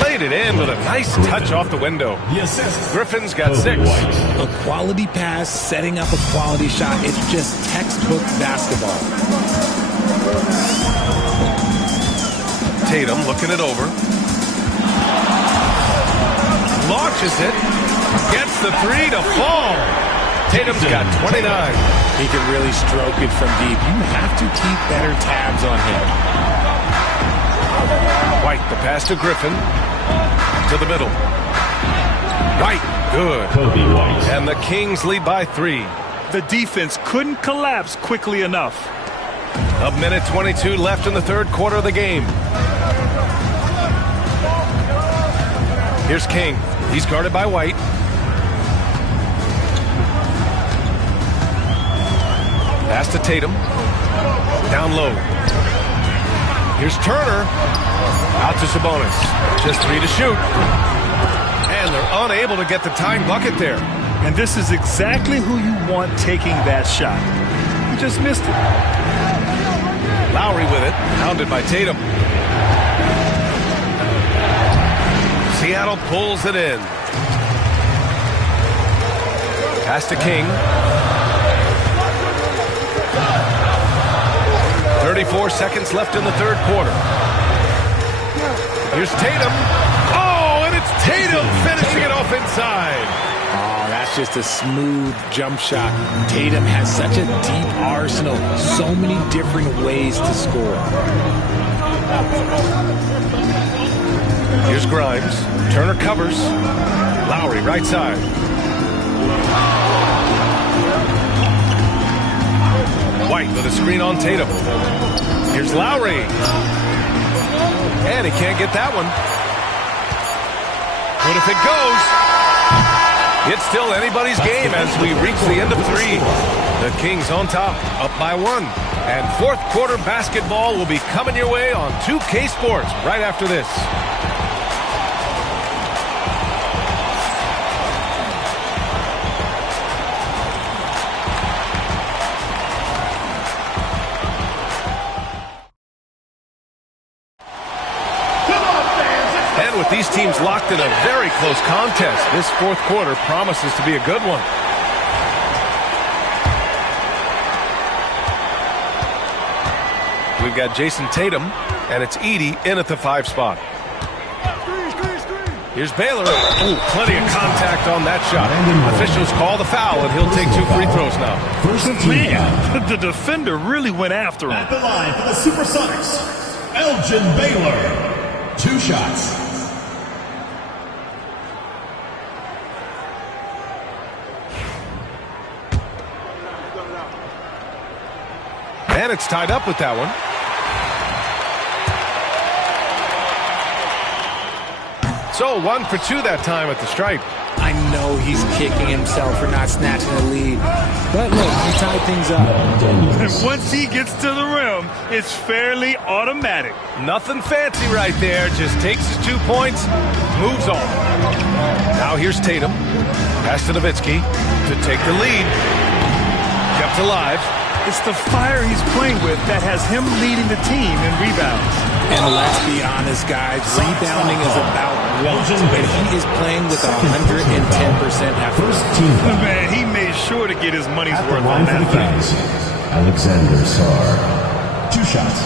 Played it in with a nice touch off the window. Griffin's got 6. A quality pass, setting up a quality shot. It's just textbook basketball. Tatum looking it over. Launches it. Gets the 3 to fall. Tatum's got 29. He can really stroke it from deep. You have to keep better tabs on him. White, the pass to Griffin. To the middle. White, good. And the Kings lead by 3. The defense couldn't collapse quickly enough. A minute 22 left in the third quarter of the game. Here's King. He's guarded by White. Pass to Tatum. Down low. Here's Turner. Out to Sabonis. Just 3 to shoot. And they're unable to get the tying bucket there. And this is exactly who you want taking that shot. You just missed it. Lowry with it. Pounded by Tatum. Seattle pulls it in. Pass to King. 34 seconds left in the third quarter. Here's Tatum. Oh, and it's Tatum finishing it off inside. Oh, that's just a smooth jump shot. Tatum has such a deep arsenal. So many different ways to score. Here's Grimes. Turner covers. Lowry right side. White with a screen on Tatum. Here's Lowry. And he can't get that one. But if it goes, it's still anybody's game as we reach the end of 3. The Kings on top, up by 1. And fourth quarter basketball will be coming your way on 2K Sports right after this. And with these teams locked in a very close contest, this fourth quarter promises to be a good one. We've got Jason Tatum, and it's Edey in at the 5 spot. Here's Baylor. Ooh, plenty of contact on that shot. Officials call the foul, and he'll take 2 free throws now. Man, the defender really went after him. At the line for the Supersonics, Elgin Baylor. 2 shots. And it's tied up with that one. So 1 for 2 that time at the stripe. I know he's kicking himself for not snatching the lead. But look, he tied things up. And once he gets to the rim, it's fairly automatic. Nothing fancy right there. Just takes his 2 points, moves on. Now here's Tatum. Pass to Nowitzki to take the lead. Kept alive. It's the fire he's playing with that has him leading the team in rebounds. And let's be honest, guys, rebounding is about want, and he is playing with 110% effort. Man, he made sure to get his money's worth on that foul. Alexander Sarr. 2 shots.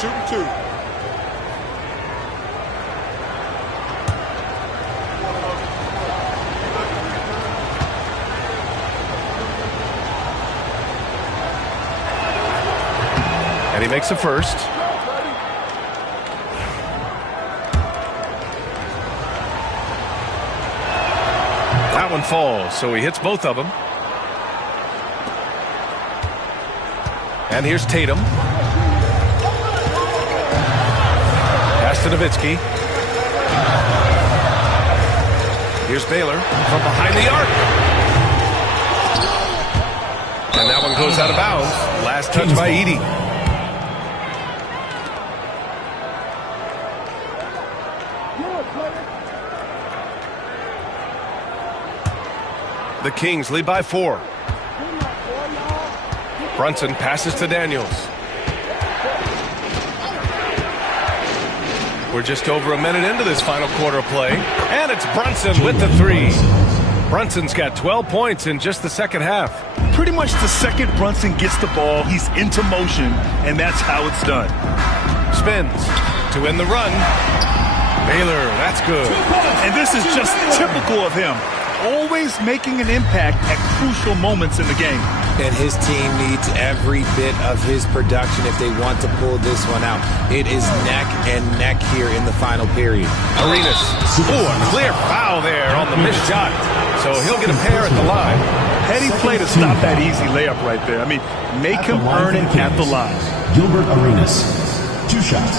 Shooting 2. And he makes a first. That one falls, so he hits both of them. And here's Tatum. Pass to Nowitzki. Here's Baylor from behind the arc. And that one goes out of bounds. Last touch by Edey. The Kings lead by 4. Brunson passes to Daniels. We're just over a minute into this final quarter play. And it's Brunson with the 3. Brunson's got 12 points in just the second half. Pretty much the second Brunson gets the ball, he's into motion, and that's how it's done. Spins to win the run. Baylor, that's good. And this is just typical of him. Always making an impact at crucial moments in the game. And his team needs every bit of his production if they want to pull this one out. It is neck and neck here in the final period. Arenas. Oh, a clear foul there on the missed shot. So he'll get a pair at the line. Heady play to stop that easy layup right there. I mean, make him earn it at the line. Gilbert Arenas, 2 shots.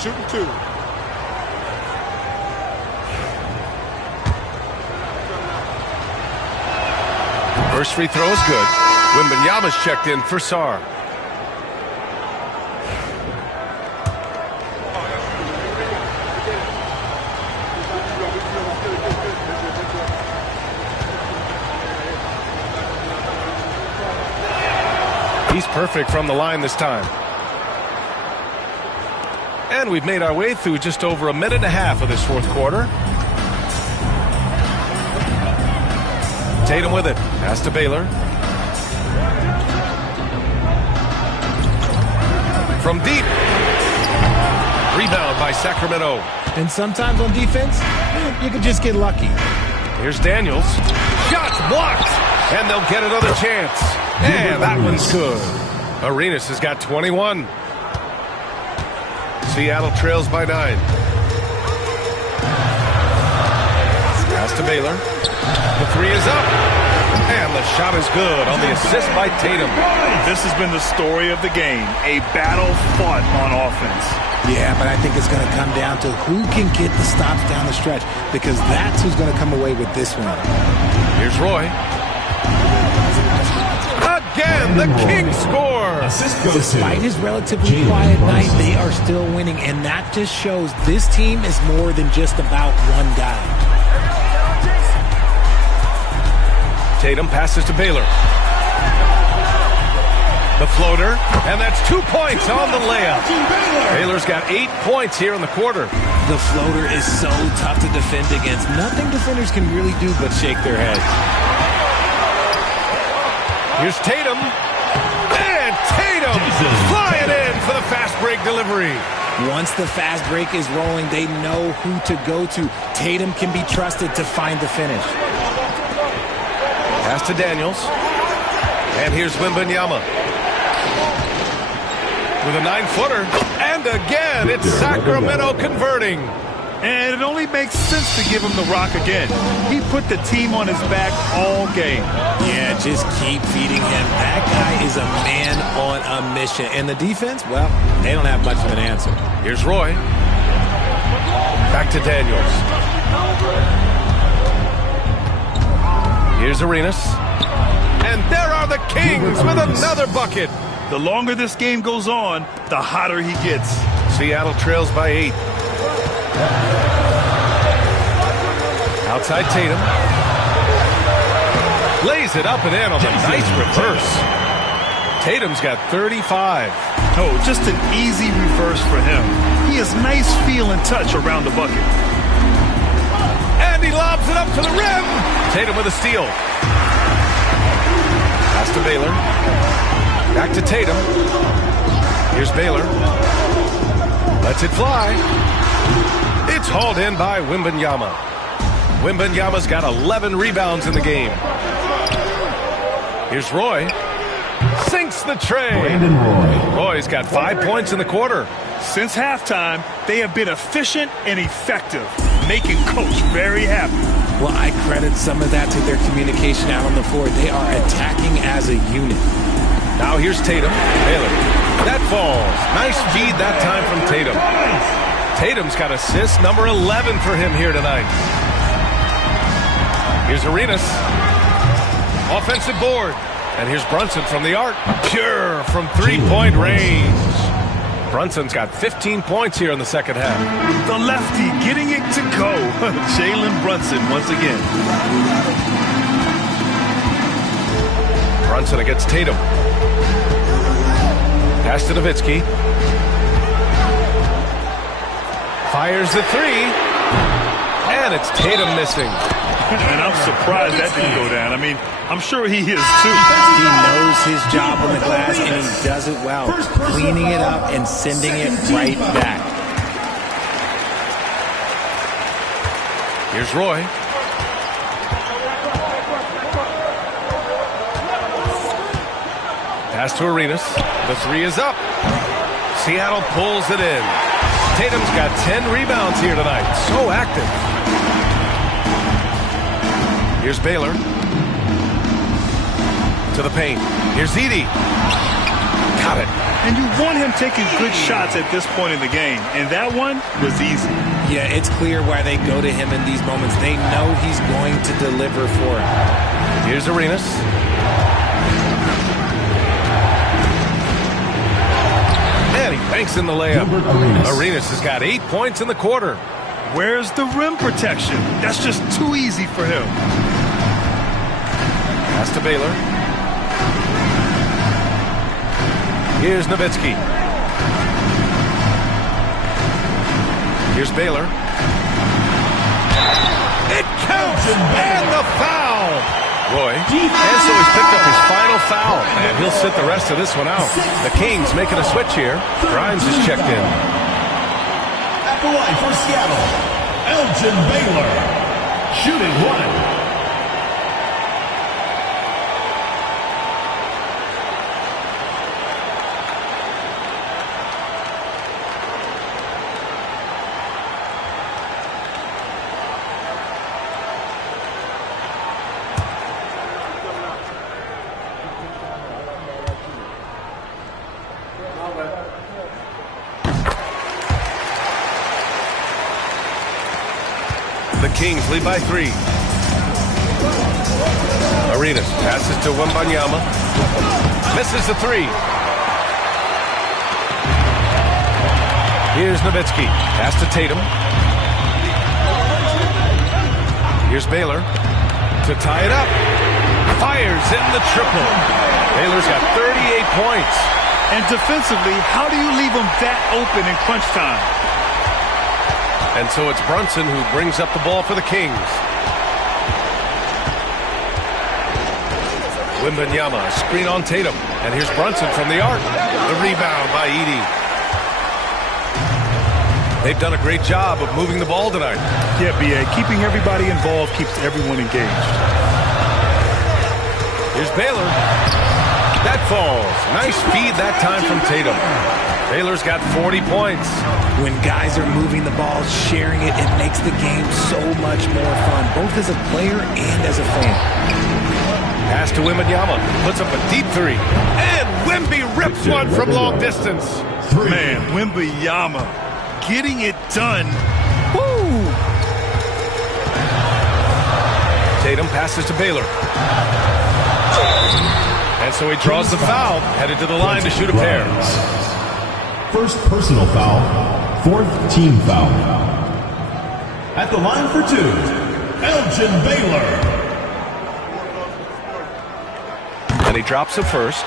Shooting 2. First free throw is good. Wembanyama's checked in for Sarr. He's perfect from the line this time. And we've made our way through just over a minute and a half of this fourth quarter. Tatum with it. Pass to Baylor. From deep. Rebound by Sacramento. And sometimes on defense, you can just get lucky. Here's Daniels. Shots blocked. And they'll get another chance. And that one's good. Arenas has got 21. Seattle trails by 9. Pass to Baylor. The 3 is up. And the shot is good on the assist by Tatum. This has been the story of the game. A battle fought on offense. Yeah, but I think it's going to come down to who can get the stops down the stretch, because that's who's going to come away with this one. Here's Roy. Again, the Kings score. Despite his relatively quiet night, they are still winning, and that just shows this team is more than just about one guy. Tatum passes to Baylor. The floater, and that's 2 points on the layup. Baylor's got 8 points here in the quarter. The floater is so tough to defend against. Nothing defenders can really do but shake their heads. Here's Tatum. And Tatum flying in for the fast break delivery. Once the fast break is rolling, they know who to go to. Tatum can be trusted to find the finish. Pass to Daniels. And here's Wembanyama. With a 9-footer. And again, it's Sacramento converting. And it only makes sense to give him the rock again. He put the team on his back all game. Yeah, just keep feeding him. That guy is a man on a mission. And the defense, well, they don't have much of an answer. Here's Roy. Back to Daniels. Here's Arenas. And there are the Kings with another bucket. The longer this game goes on, the hotter he gets. Seattle trails by 8. Outside Tatum. Lays it up and in on the nice reverse. Tatum's got 35. Oh, just an easy reverse for him. He has nice feel and touch around the bucket. And he lobs it up to the rim. Tatum with a steal. Pass to Baylor. Back to Tatum. Here's Baylor. Lets it fly. It's hauled in by Wembanyama. Wembanyama's got 11 rebounds in the game. Here's Roy. Sinks the tray. Brandon Roy. Roy's got 5 points in the quarter. Since halftime, they have been efficient and effective, making Coach very happy. Well, I credit some of that to their communication out on the floor. They are attacking as a unit. Now here's Tatum. Baylor. That falls. Nice feed that time from Tatum. Tatum's got assist number 11 for him here tonight. Here's Arenas. Offensive board. And here's Brunson from the arc. Pure from three-point range. Brunson's got 15 points here in the second half. The lefty getting it to go. Jalen Brunson once again. Brunson against Tatum. Pass to Nowitzki. Fires the three. And it's Tatum missing. And I'm surprised that didn't go down. I mean, I'm sure he is too. He knows his job on the glass, and he does it well. Cleaning it up and sending it right back. Here's Roy. Pass to Arenas. The three is up. Seattle pulls it in. Tatum's got 10 rebounds here tonight. So active. Here's Baylor. To the paint. Here's Edey. Got it. And you want him taking good shots at this point in the game. And that one was easy. Yeah, it's clear why they go to him in these moments. They know he's going to deliver for him. Here's Arenas. And he banks in the layup. Arenas has got 8 points in the quarter. Where's the rim protection? That's just too easy for him. Pass to Baylor. Here's Nowitzki. Here's Baylor. It counts! And the foul! Roy. And so he's picked up his final foul. And he'll sit the rest of this one out. The Kings making a switch here. Grimes is checked in. At the line for Seattle, Elgin Baylor. Shooting one. The Kings lead by 3. Arenas passes to Wembanyama. Misses the 3. Here's Nowitzki. Pass to Tatum. Here's Baylor to tie it up. Fires in the triple. Baylor's got 38 points. And defensively, how do you leave them that open in crunch time? And so it's Brunson who brings up the ball for the Kings. Wembanyama, screen on Tatum. And here's Brunson from the arc. The rebound by Edey. They've done a great job of moving the ball tonight. Yeah, B.A. Keeping everybody involved keeps everyone engaged. Here's Baylor. That falls. Nice feed that time from Tatum. Baylor's got 40 points. When guys are moving the ball, sharing it, it makes the game so much more fun, both as a player and as a fan. Pass to Wembanyama. Puts up a deep 3. And Wemby rips one from long distance. Man, Wembanyama getting it done. Woo! Tatum passes to Baylor. And so he draws the foul, headed to the line to shoot a pair. First personal foul, fourth team foul. At the line for 2, Elgin Baylor. And he drops it first.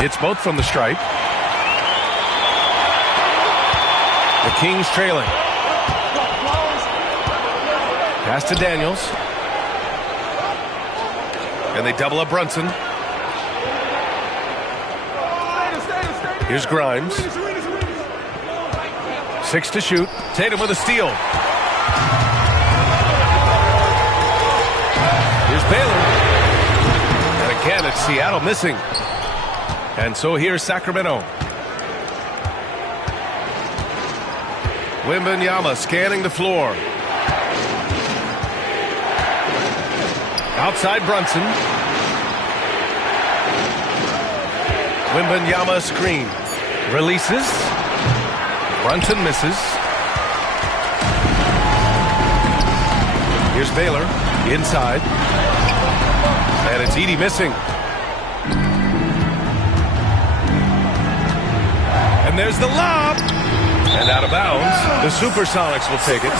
It's both from the stripe. The Kings trailing. Pass to Daniels. And they double up Brunson. Here's Grimes. 6 to shoot. Tatum with a steal. Here's Baylor. And again, it's Seattle missing. And so here's Sacramento. Wembanyama scanning the floor. Outside Brunson. Wembanyama screen. Releases. Brunson misses. Here's Baylor. Inside. And it's Edey missing. And there's the lob. And out of bounds. The Supersonics will take it.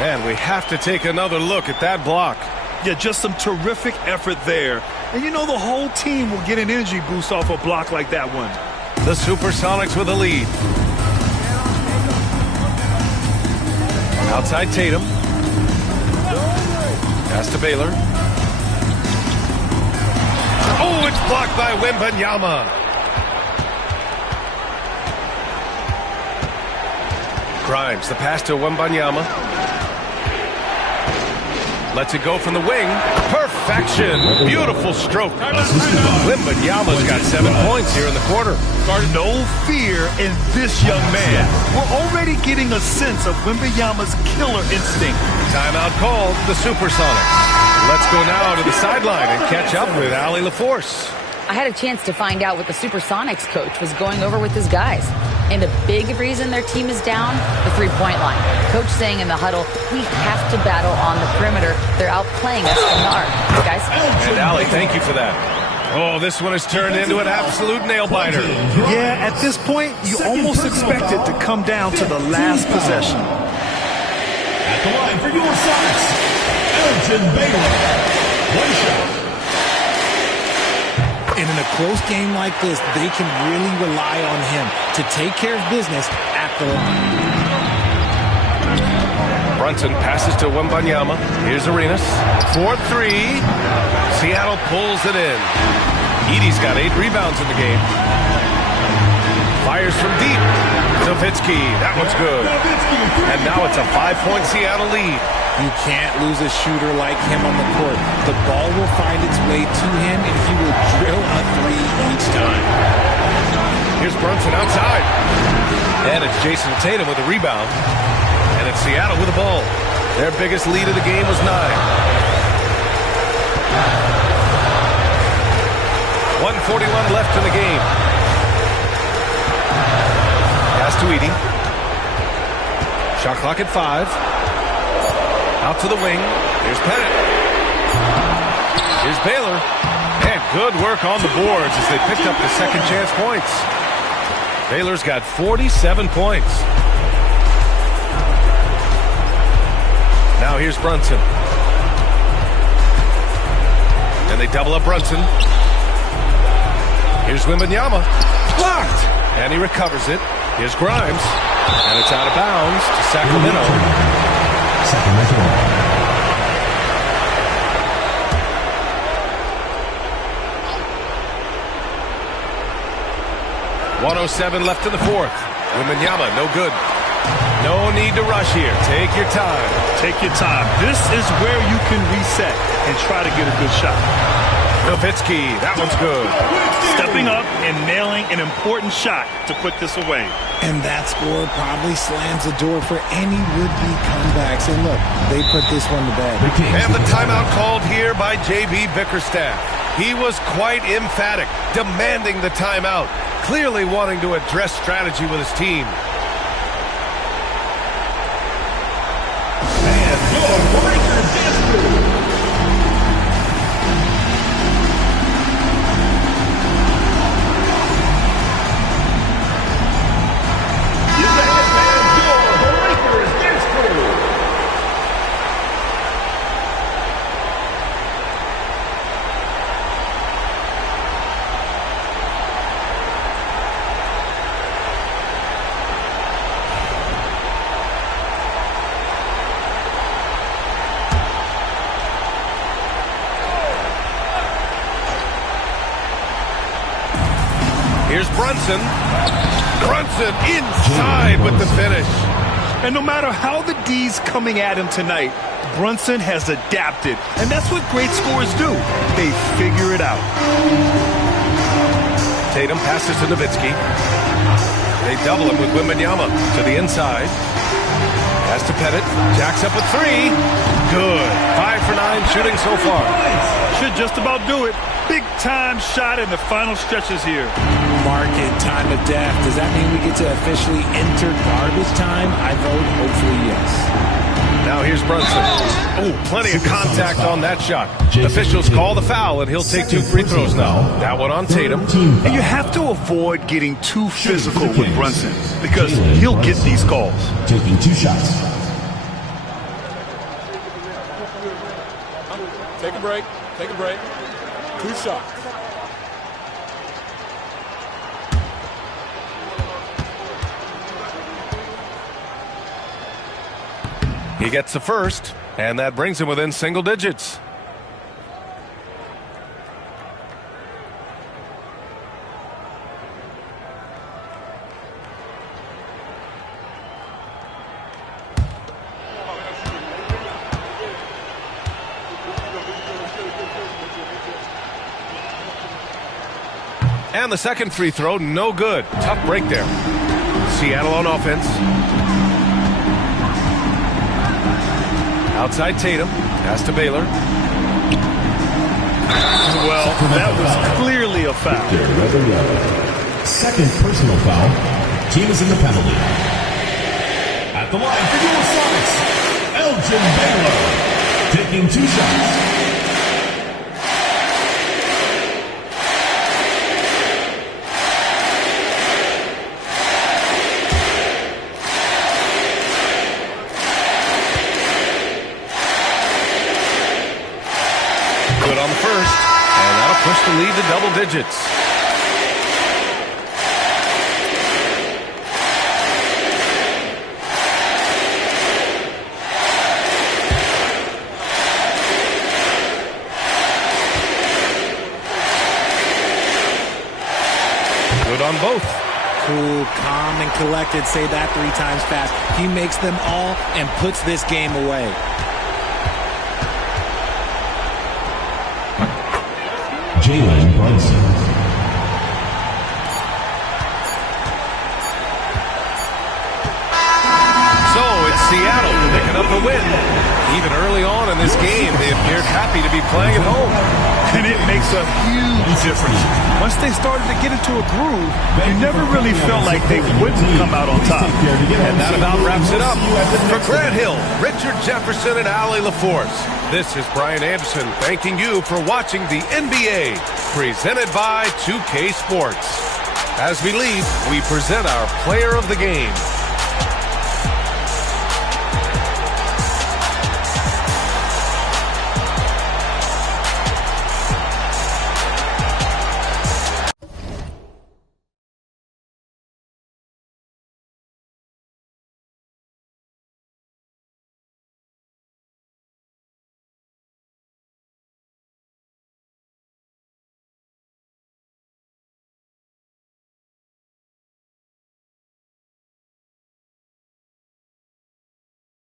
And we have to take another look at that block. Yeah, just some terrific effort there. And you know the whole team will get an energy boost off a block like that one. The Supersonics with a lead. Outside Tatum. Pass to Baylor. Oh, it's blocked by Wembanyama. Grimes, the pass to Wembanyama. Lets it go from the wing. Perfection. Beautiful stroke. Wembanyama's got 7 points here in the quarter. No fear in this young man. We're already getting a sense of Wembanyama's killer instinct. Timeout called, the Supersonics. Let's go now to the sideline and catch up with Allie LaForce. I had a chance to find out what the Supersonics coach was going over with his guys. And a big reason their team is down, the three-point line. Coach saying in the huddle, we have to battle on the perimeter. They're outplaying us from the arc. Guys? And Allie, thank you for that. Oh, this one has turned into an absolute nail-biter. Yeah, at this point, you almost expect it to come down to the last possession. At the line for your Sonics, Elton Baylor. One shot. And in a close game like this, they can really rely on him to take care of business at the line. Brunson passes to Wembanyama. Here's Arenas. 4-3. Seattle pulls it in. Edey's got 8 rebounds in the game. Fires from deep. Nowitzki. That one's good. And now it's a 5-point Seattle lead. You can't lose a shooter like him on the court. The ball will find its way to him, and he will drill a 3 each time. Here's Brunson outside. And it's Jason Tatum with a rebound. And it's Seattle with the ball. Their biggest lead of the game was 9. 1:41 left in the game. Pass to Edey. Shot clock at 5. Out to the wing. Here's Pettit. Here's Baylor. And good work on the boards as they picked up the second chance points. Baylor's got 47 points. Now here's Brunson. And they double up Brunson. Here's Wembanyama. Blocked. And he recovers it. Here's Grimes. And it's out of bounds to Sacramento. 1:07 left in the fourth. Wembanyama, no good. No need to rush here. Take your time. Take your time. This is where you can reset and try to get a good shot. Nowitzki, that one's good. Stepping up and nailing an important shot to put this away. And that score probably slams the door for any would-be comebacks. And look, they put this one to bed. And the timeout called here by J.B. Bickerstaff. He was quite emphatic, demanding the timeout, clearly wanting to address strategy with his team. And your Lakers dance crew. Here's Brunson. Brunson inside with the finish. And no matter how the D's coming at him tonight, Brunson has adapted. And that's what great scorers do. They figure it out. Tatum passes to Nowitzki. They double him with Wembanyama to the inside. Has to pet it. Jacks up with 3. Good. 5 for 9 shooting so far. Should just about do it. Big time shot in the final stretches here. Market time of death. Does that mean we get to officially enter garbage time? I vote hopefully yes. Now here's Brunson. Oh, plenty of contact on that shot. Officials call the foul, and he'll take 2 free throws now. That one on Tatum. And you have to avoid getting too physical with Brunson because he'll get these calls. Taking 2 shots. Take a break. Take a break. 2 shots. He gets the first, and that brings him within single digits. And the second free throw, no good. Tough break there. Seattle on offense. Outside Tatum. Pass to Baylor. Well, that was clearly a foul. Second personal foul. Team is in the penalty. At the line for your Sonics, Elgin Baylor. Taking 2 shots. Good on the first, and that'll push the lead to double digits. Good on both. Cool, calm, and collected. Say that 3 times fast. He makes them all and puts this game away. Jalen Brunson. So it's Seattle picking up the win. Even early on in this game, they appeared happy to be playing at home. And it makes a huge difference. Once they started to get into a groove, you never really felt like they wouldn't come out on top. And that about wraps it up. For Grant Hill, Richard Jefferson, and Allie LaForce, this is Brian Anderson thanking you for watching the NBA, presented by 2K Sports. As we leave, we present our player of the game.